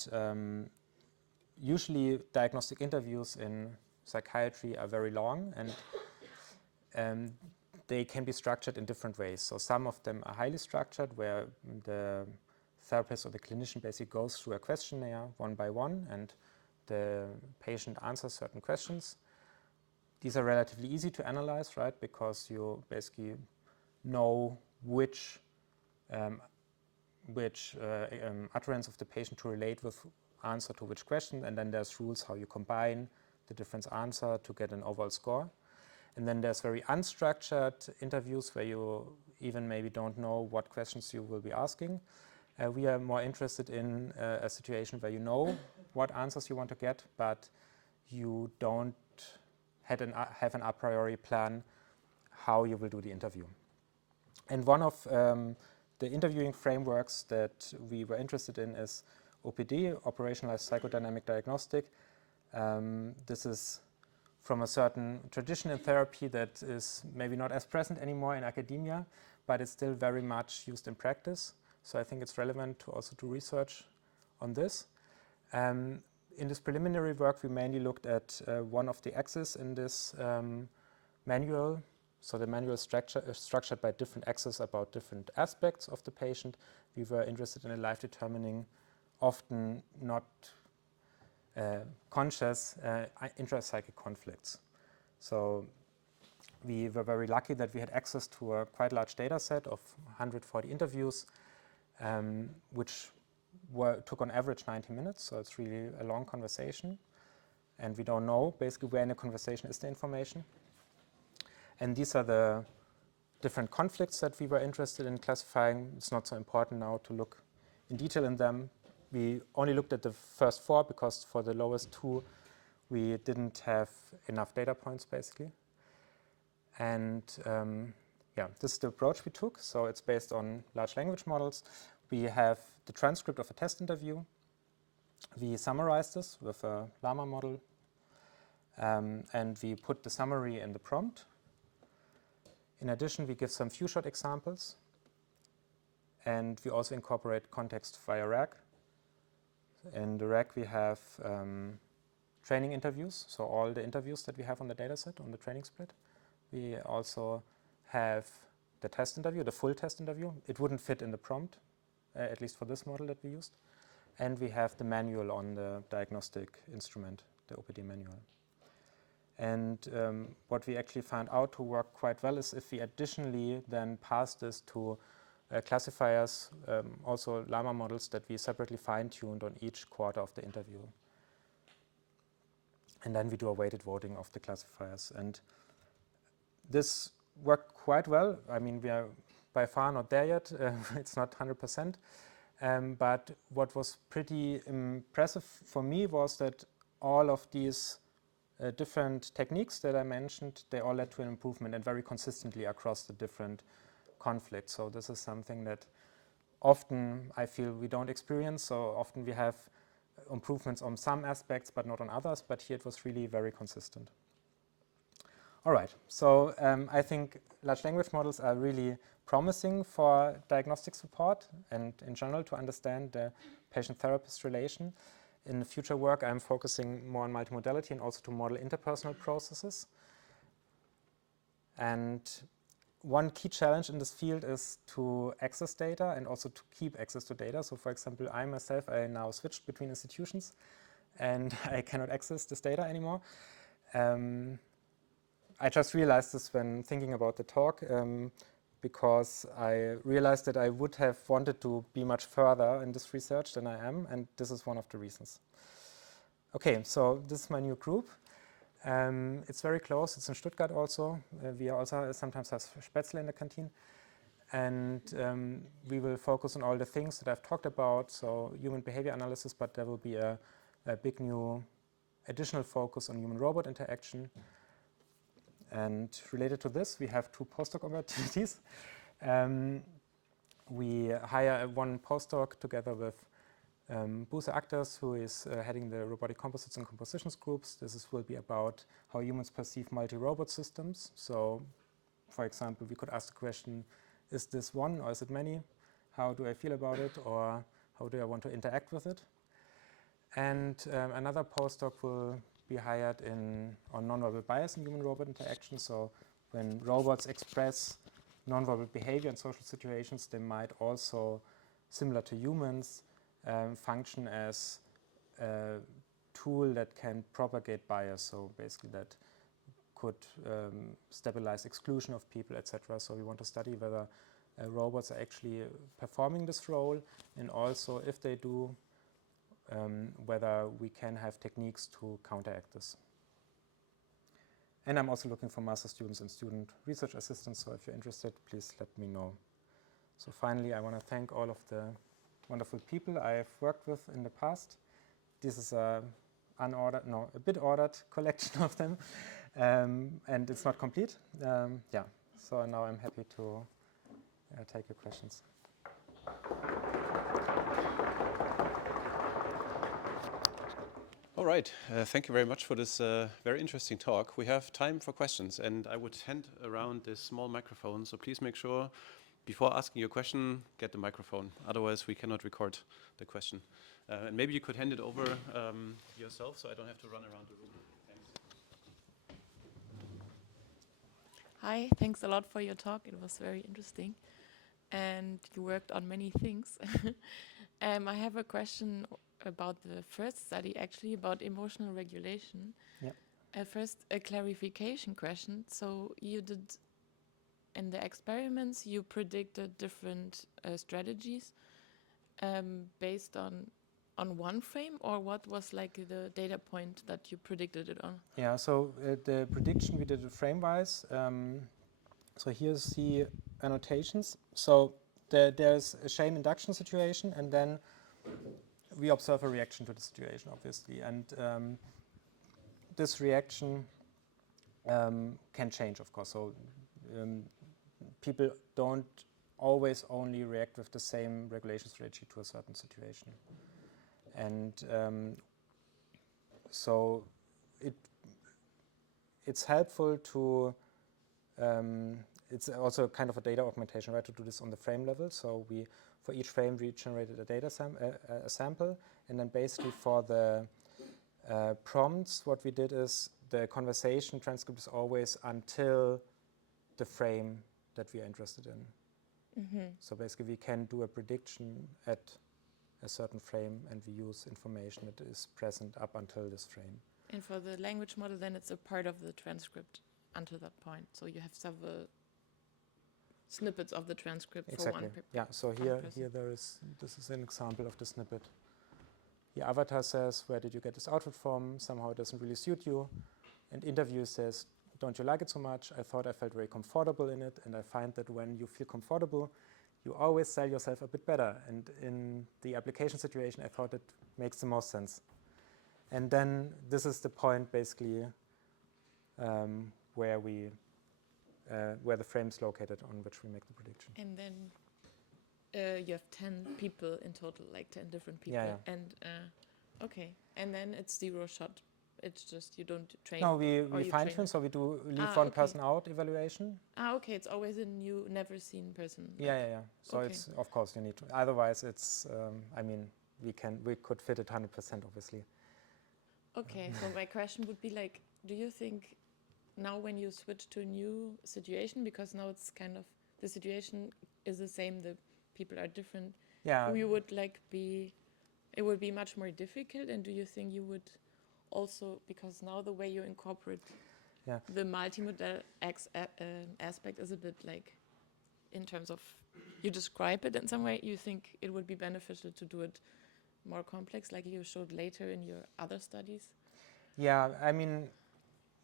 usually diagnostic interviews in psychiatry are very long, and they can be structured in different ways. So some of them are highly structured, where the therapist or the clinician basically goes through a questionnaire one by one, and the patient answers certain questions. These are relatively easy to analyze, right? Because you basically know which utterance of the patient to relate with answer to which question, and then there's rules how you combine the different answer to get an overall score. And then there's very unstructured interviews where you even maybe don't know what questions you will be asking. We are more interested in a situation where you know what answers you want to get, but you don't have an a priori plan how you will do the interview. And one of the interviewing frameworks that we were interested in is OPD, Operationalized Psychodynamic Diagnostic. This is from a certain tradition in therapy that is maybe not as present anymore in academia, but it's still very much used in practice. So I think it's relevant to also do research on this. In this preliminary work, we mainly looked at one of the axes in this manual. So the manual is structured by different axes about different aspects of the patient. We were interested in a life determining, often not conscious intrapsychic conflicts. So we were very lucky that we had access to a quite large data set of 140 interviews, which took on average 90 minutes, so it's really a long conversation. And we don't know basically where in the conversation is the information. And these are the different conflicts that we were interested in classifying. It's not so important now to look in detail in them. We only looked at the first 4 because for the lowest 2 we didn't have enough data points basically. And yeah, this is the approach we took. So it's based on large language models. We have the transcript of a test interview. We summarize this with a llama model, and we put the summary in the prompt. In addition, we give some few shot examples, and we also incorporate context via RAG. In the RAG, we have training interviews, so all the interviews that we have on the dataset on the training split. We also have the test interview, the full test interview. It wouldn't fit in the prompt, at least for this model that we used. And we have the manual on the diagnostic instrument, the OPD manual. And what we actually found out to work quite well is if we additionally then pass this to classifiers, also llama models that we separately fine-tuned on each quarter of the interview. And then we do a weighted voting of the classifiers. And this worked quite well. I mean, we are by far not there yet. It's not 100%. But what was pretty impressive for me was that all of these different techniques that I mentioned, they all led to an improvement and very consistently across the different conflicts. So this is something that often I feel we don't experience. So often we have improvements on some aspects but not on others, but here it was really very consistent. All right, so I think large language models are really promising for diagnostic support and in general to understand the patient-therapist relation. In the future work, I'm focusing more on multimodality and also to model interpersonal processes. And one key challenge in this field is to access data and also to keep access to data. So for example, I myself, I now switched between institutions and I cannot access this data anymore. I just realized this when thinking about the talk because I realized that I would have wanted to be much further in this research than I am, and this is one of the reasons. Okay, so this is my new group. It's very close. It's in Stuttgart also. We also sometimes have Spätzle in the canteen. And we will focus on all the things that I've talked about, so human behavior analysis, but there will be a big new additional focus on human-robot interaction. And related to this, we have 2 postdoc opportunities. We hire one postdoc together with Buse Actors, who is heading the robotic composites and compositions groups. Will be about how humans perceive multi-robot systems. So for example, we could ask the question, is this one or is it many? How do I feel about it, or how do I want to interact with it? And another postdoc will be hired on nonverbal bias in human-robot interaction. So when robots express nonverbal behavior in social situations, they might also, similar to humans, function as a tool that can propagate bias. So basically that could stabilize exclusion of people, etc. So we want to study whether robots are actually performing this role, and also if they do, whether we can have techniques to counteract this. And I'm also looking for master students and student research assistants, so if you're interested, please let me know. So finally, I want to thank all of the wonderful people I've worked with in the past. This is a bit ordered collection of them, and it's not complete. Yeah, so now I'm happy to take your questions. All right, thank you very much for this very interesting talk. We have time for questions, and I would hand around this small microphone, so please make sure, before asking your question, get the microphone. Otherwise, we cannot record the question. And maybe you could hand it over yourself, so I don't have to run around the room. Thanks. Hi, thanks a lot for your talk. It was very interesting. And you worked on many things. I have a question about the first study, actually, about emotional regulation. Yep. First, a clarification question. So you did, in the experiments, you predicted different strategies based on one frame, or what was like the data point that you predicted it on? Yeah, so the prediction we did it frame-wise. So here's the annotations. So there's a chain induction situation, and then we observe a reaction to the situation, obviously. And this reaction can change, of course. So people don't always only react with the same regulation strategy to a certain situation. And so it's helpful to, it's also kind of a data augmentation, right, to do this on the frame level. So for each frame, we generated a sample, and then basically for the prompts, what we did is the conversation transcript is always until the frame that we are interested in. Mm-hmm. So basically, we can do a prediction at a certain frame, and we use information that is present up until this frame. And for the language model, then it's a part of the transcript until that point. So you have several snippets of the transcript Exactly. for one person. Yeah, so here this is an example of the snippet. The avatar says, where did you get this outfit from? Somehow it doesn't really suit you. And interview says, don't you like it so much? I thought I felt very comfortable in it, and I find that when you feel comfortable, you always sell yourself a bit better. And in the application situation, I thought it makes the most sense. And then this is the point, basically, where the frame is located on which we make the prediction. And then you have 10 people in total, like 10 different people. Yeah. And okay. And then it's zero shot. It's just you don't train. No, we fine tune, so we do leave one person out evaluation. Okay, it's always a new, never seen person. Yeah. So okay. It's, of course, you need to. Otherwise, it's. I mean, we could fit it 100%, obviously. Okay, so my question would be like, do you think now when you switch to a new situation, because now it's kind of the situation is the same, the people are different. Yeah. You would it would be much more difficult, and do you think you would also, because now the way you incorporate the multimodal aspect is a bit like, in terms of, you describe it in some way, you think it would be beneficial to do it more complex, like you showed later in your other studies? Yeah, I mean,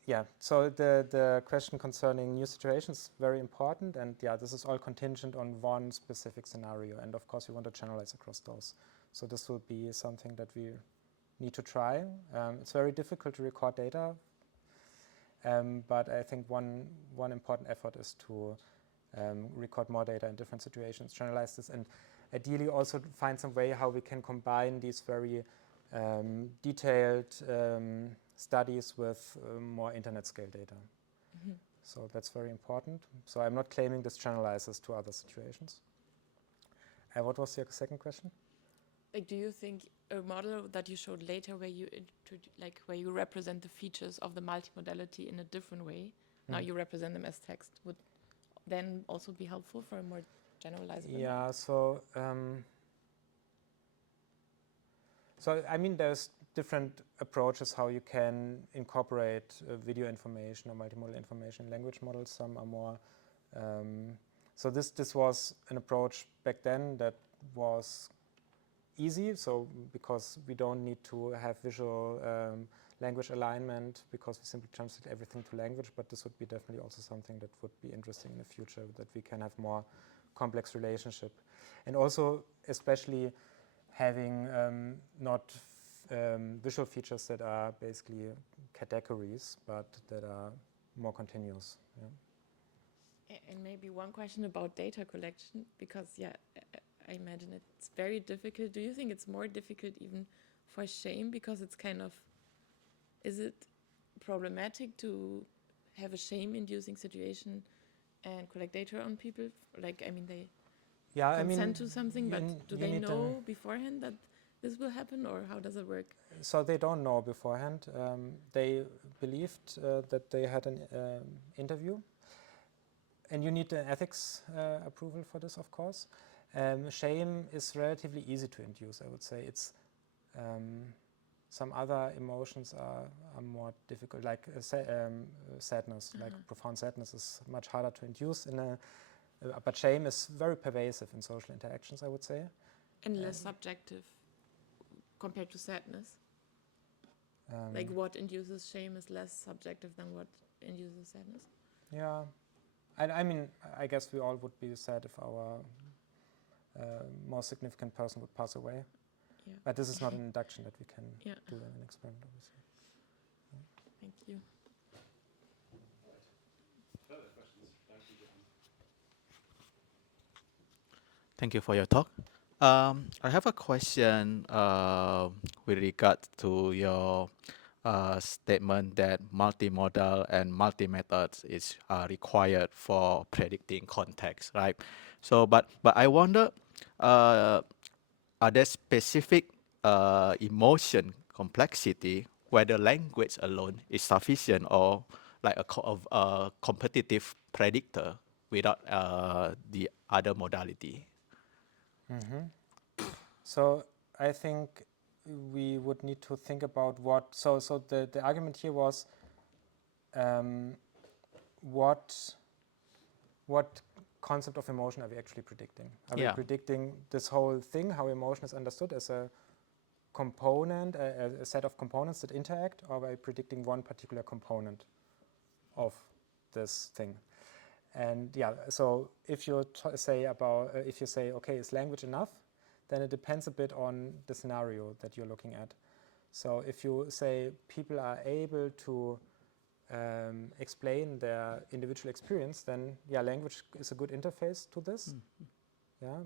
yeah. So the question concerning new situations is very important, and this is all contingent on one specific scenario, and of course we want to generalize across those. So this will be something that we need to try. It's very difficult to record data, but I think one important effort is to record more data in different situations, generalize this, and ideally also find some way how we can combine these very detailed studies with more internet scale data. Mm-hmm. So that's very important. So I'm not claiming this generalizes to other situations. What was your second question? Like, do you think a model that you showed later, where you represent the features of the multimodality in a different way, now you represent them as text, would then also be helpful for a more generalizable? Yeah. So I mean, there's different approaches how you can incorporate video information or multimodal information in language models. Some are more. So this was an approach back then that was easy. So because we don't need to have visual language alignment, because we simply translate everything to language. But this would be definitely also something that would be interesting in the future, that we can have more complex relationship, and also especially having not visual features that are basically categories, but that are more continuous. Yeah. And maybe one question about data collection, because I imagine it's very difficult. Do you think it's more difficult even for shame, because it's kind of, is it problematic to have a shame-inducing situation and collect data on people? Like, I mean, they consent to something, but do they know beforehand that this will happen, or how does it work? So they don't know beforehand. They believed that they had an interview, and you need an ethics approval for this, of course. Shame is relatively easy to induce, I would say. It's some other emotions are more difficult, like sadness, like profound sadness is much harder to induce but shame is very pervasive in social interactions, I would say. And less subjective compared to sadness? Like, what induces shame is less subjective than what induces sadness? Yeah. I mean, I guess we all would be sad if our most significant person would pass away. Yeah. But this is not an induction that we can do in an experiment, obviously. Thank you. Further questions? Thank you for your talk. I have a question with regard to your statement that multimodal and multi-methods is required for predicting context, right? So, but I wonder, are there specific emotion complexity whether language alone is sufficient, or like a competitive predictor without the other modality? So I think we would need to think about what. So the argument here was what concept of emotion are we actually predicting? Are we predicting this whole thing, how emotion is understood, as a component, a set of components that interact, or are we predicting one particular component of this thing? And so if you say okay, is language enough? Then it depends a bit on the scenario that you're looking at. So if you say people are able to explain their individual experience, then language is a good interface to this.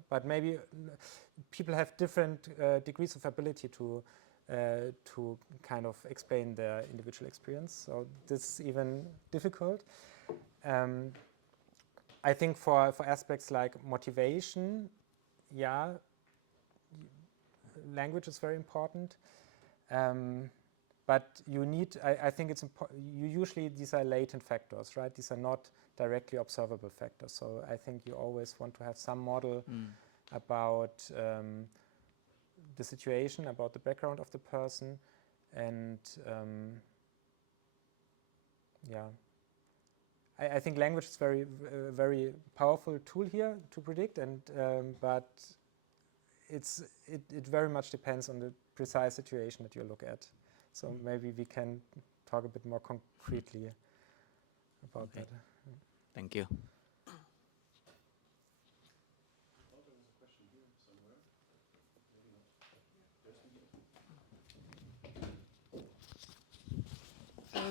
But maybe people have different degrees of ability to kind of explain their individual experience. So this is even difficult. I think for aspects like motivation, language is very important. But you need, I think it's usually these are latent factors, right? These are not directly observable factors. So I think you always want to have some model about the situation, about the background of the person, and I think language is very powerful tool here to predict, and but it very much depends on the precise situation that you look at. So maybe we can talk a bit more concretely about that. Thank you.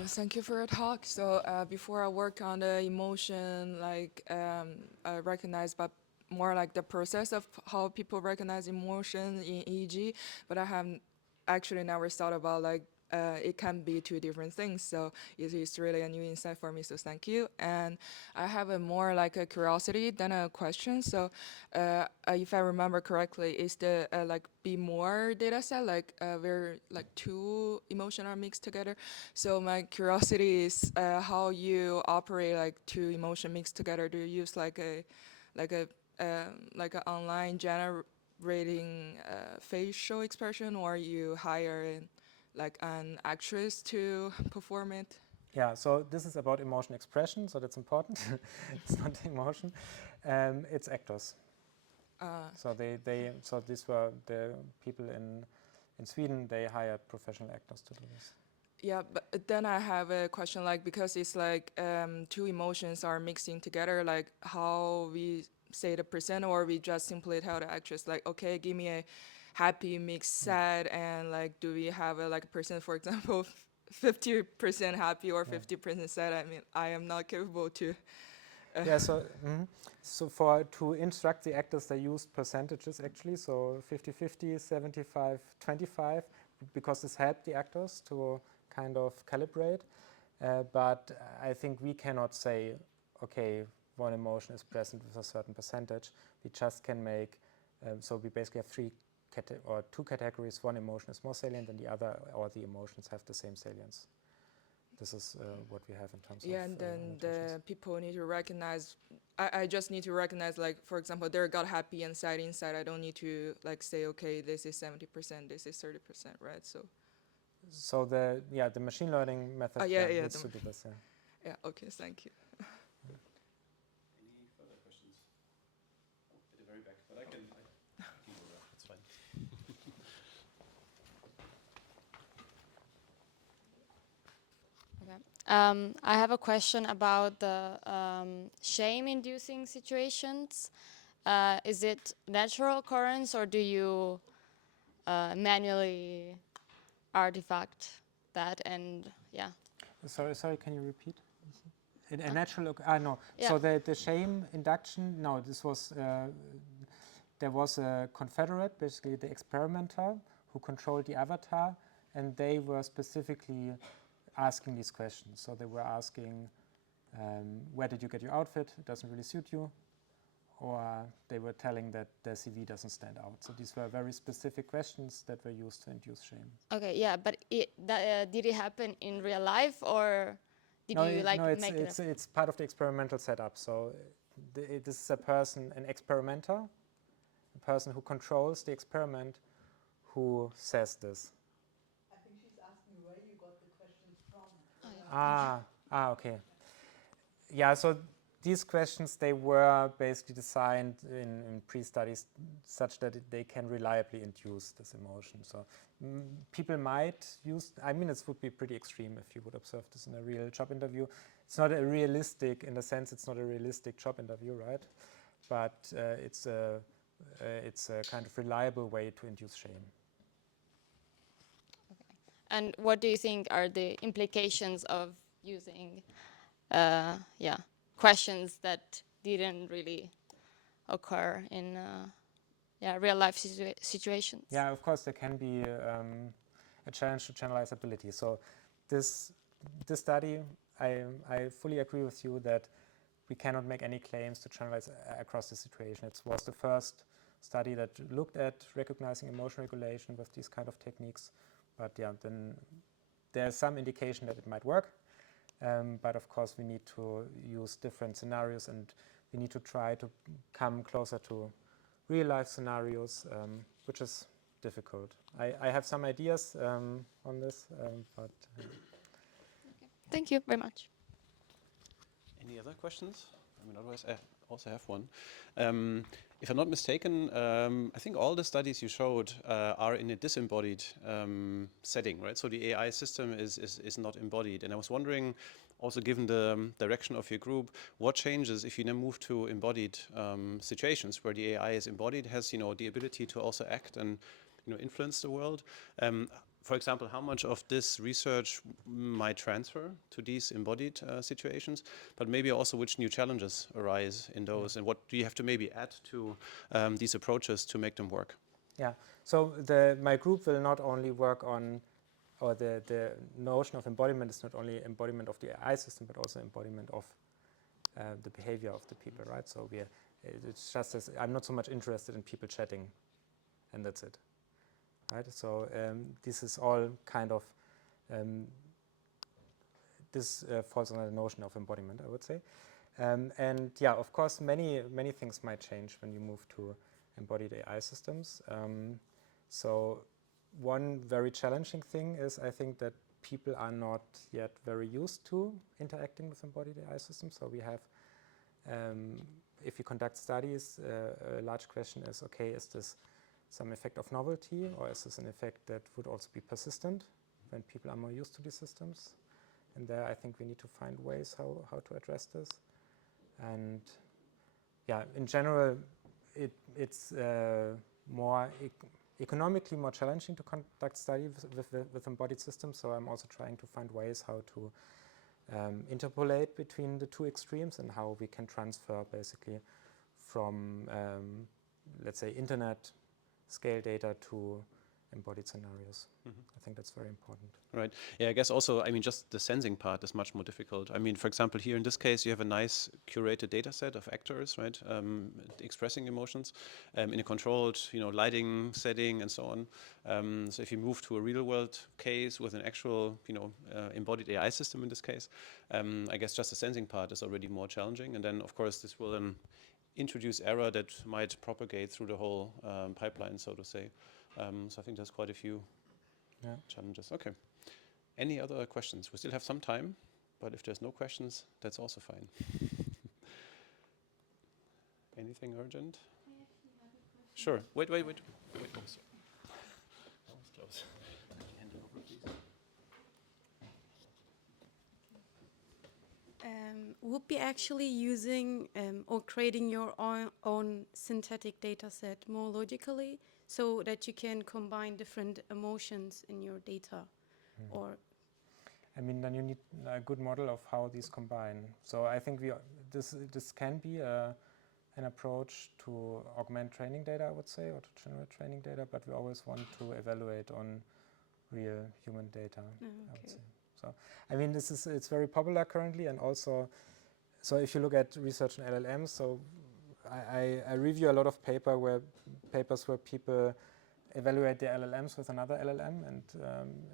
Thank you for your talk. So before I work on the emotion, like I recognize, but more like the process of how people recognize emotion in EEG. But I have actually never thought about like it can be two different things. So it is really a new insight for me. So thank you. And I have a more like a curiosity than a question. So if I remember correctly, is the like be more data set like where like two emotions are mixed together? So my curiosity is how you operate like two emotion mixed together. Do you use like a like an online generating facial expression, or you hire like an actress to perform it? Yeah, so this is about emotion expression, so that's important. It's not emotion. It's actors. So so these were the people in Sweden. They hired professional actors to do this. Yeah, but then I have a question, like, because it's like two emotions are mixing together, like how we say the percent, or we just simply tell the actress, like, okay, give me a happy mixed sad, and like, do we have a like percent, for example, 50% happy or 50% sad? I mean, I am not capable to. Yeah, so to instruct the actors, they used percentages actually, so 50-50, 75-25, because this helped the actors to kind of calibrate. But I think we cannot say, okay, one emotion is present with a certain percentage. We just can make, so we basically have two categories. One emotion is more salient than the other, or the emotions have the same salience. This is what we have in terms of. Yeah, and then the people need to recognize. I just need to recognize, like, for example, they got happy and sad inside. I don't need to like say, okay, this is 70%, this is 30%, right? So the machine learning method needs to do this. Yeah. Yeah. Okay. Thank you. Any further questions? At the very back, but I can go there. It's fine. Okay. I have a question about the shame-inducing situations. Is it natural occurrence, or do you manually artifact that? And yeah. Sorry, can you repeat? A natural, no. Yeah. So the shame induction, no, this was, there was a confederate, basically the experimenter, who controlled the avatar, and they were specifically asking these questions. So they were asking, where did you get your outfit? It doesn't really suit you. Or they were telling that their CV doesn't stand out. So these were very specific questions that were used to induce shame. Okay, yeah, but did it happen in real life, or did you make it? It's part of the experimental setup. So this is a person, an experimenter, a person who controls the experiment, who says this. I think she's asking where you got the questions from. Okay. Yeah, so these questions, they were basically designed in pre-studies such that they can reliably induce this emotion. So people might use, I mean, it would be pretty extreme if you would observe this in a real job interview. It's not a realistic, in the sense it's not a realistic job interview, right? But it's a kind of reliable way to induce shame. Okay. And what do you think are the implications of using questions that didn't really occur in real life situations? Yeah, of course there can be a challenge to generalizability. So this study, I fully agree with you that we cannot make any claims to generalize across the situation. It was the first study that looked at recognizing emotion regulation with these kind of techniques. But yeah, then there's some indication that it might work. But of course, we need to use different scenarios, and we need to try to come closer to real-life scenarios, which is difficult. I have some ideas on this, but... Okay. Thank you very much. Any other questions? I mean, otherwise I also have one. If I'm not mistaken, I think all the studies you showed are in a disembodied setting, right? So the AI system is not embodied. And I was wondering, also given the direction of your group, what changes if you now move to embodied situations where the AI is embodied, has the ability to also act and influence the world? For example, how much of this research might transfer to these embodied situations, but maybe also which new challenges arise in those, and what do you have to maybe add to these approaches to make them work? Yeah, so my group will not only work on or the notion of embodiment is not only embodiment of the AI system, but also embodiment of the behavior of the people, right? So it's just as I'm not so much interested in people chatting, and that's it, right? So this is all kind of this falls under the notion of embodiment, I would say. And yeah, of course, many things might change when you move to embodied AI systems. So one very challenging thing is, I think, that people are not yet very used to interacting with embodied AI systems. So we have, if you conduct studies, a large question is, okay, is this some effect of novelty, or is this an effect that would also be persistent when people are more used to these systems? And there, I think we need to find ways how to address this. And yeah, in general, it's more economically more challenging to conduct studies with embodied systems. So I'm also trying to find ways how to interpolate between the two extremes and how we can transfer basically from, let's say, internet scale data to embodied scenarios. I think that's very important. Right. Yeah, I guess also, I mean, just the sensing part is much more difficult. I mean, for example, here in this case, you have a nice curated data set of actors, right, expressing emotions in a controlled, lighting setting and so on. So if you move to a real world case with an actual, embodied AI system in this case, I guess just the sensing part is already more challenging. And then, of course, this will then introduce error that might propagate through the whole pipeline, so to say. So I think there's quite a few challenges. Okay. Any other questions? We still have some time, but if there's no questions, that's also fine. Anything urgent? I actually have a question. Sure. Wait. Oh, sorry. That was close. Hand it over, please. Would be actually using or creating your own synthetic data set more logically, so that you can combine different emotions in your data, or? I mean, then you need a good model of how these combine. So I think this can be an approach to augment training data, I would say, or to generate training data, but we always want to evaluate on real human data, I would say. So, I mean, it's very popular currently, and also, so if you look at research in LLMs, so I review a lot of papers where people evaluate their LLMs with another LLM, and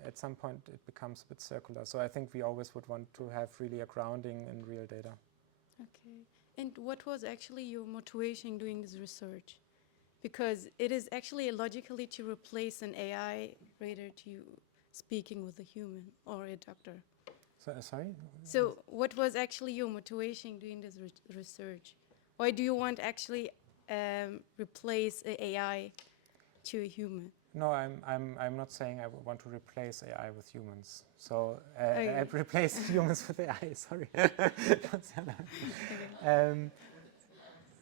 at some point it becomes a bit circular. So I think we always would want to have really a grounding in real data. Okay. And what was actually your motivation doing this research? Because it is actually logically to replace an AI rather to speaking with a human or a doctor. So, sorry? So what was actually your motivation doing this research? Why do you want actually replace an AI to a human? No, I'm not saying I want to replace AI with humans. So Okay. replace humans with AI. Sorry.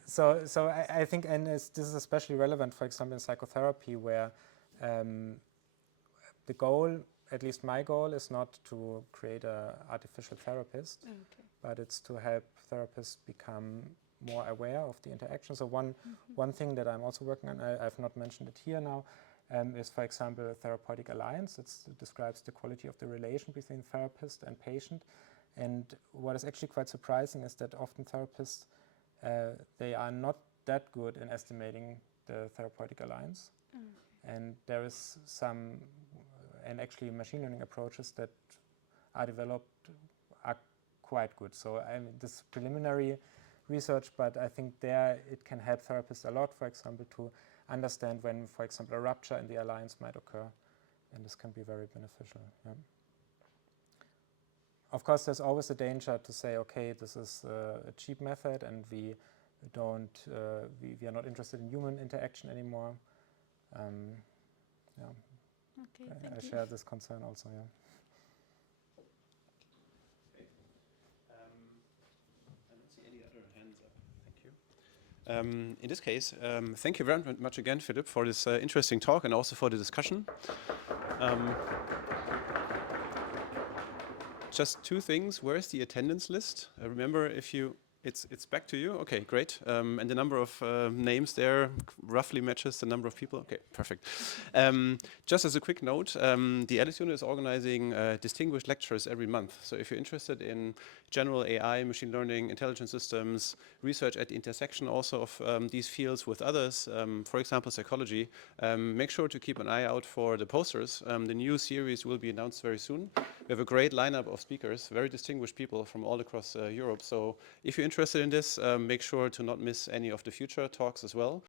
So I think, and this is especially relevant, for example, in psychotherapy, where the goal, at least my goal, is not to create an artificial therapist, but it's to help therapists become more aware of the interaction. So one thing that I'm also working on, I've not mentioned it here now, is, for example, a therapeutic alliance. It describes the quality of the relation between therapist and patient. And what is actually quite surprising is that often therapists, they are not that good in estimating the therapeutic alliance. And there is some, and actually machine learning approaches that are developed are quite good. So this is preliminary research, but I think there it can help therapists a lot, for example, to understand when, for example, a rupture in the alliance might occur, and this can be very beneficial. Yeah. Of course, there's always a danger to say, okay, this is a cheap method, and we are not interested in human interaction anymore. Yeah. Okay, thank I you. share this concern also. Yeah. I don't see any other hands up. Thank you. In this case, thank you very much again, Philipp, for this interesting talk and also for the discussion. Just two things. Where is the attendance list? Remember, if It's back to you. Okay, great. And the number of names there roughly matches the number of people. Okay, perfect. Just as a quick note, the ELLIS unit is organizing distinguished lectures every month. So if you're interested in general AI, machine learning, intelligent systems, research at the intersection also of these fields with others, for example, psychology, make sure to keep an eye out for the posters. The new series will be announced very soon. We have a great lineup of speakers, very distinguished people from all across Europe. So if you're interested in this, make sure to not miss any of the future talks as well.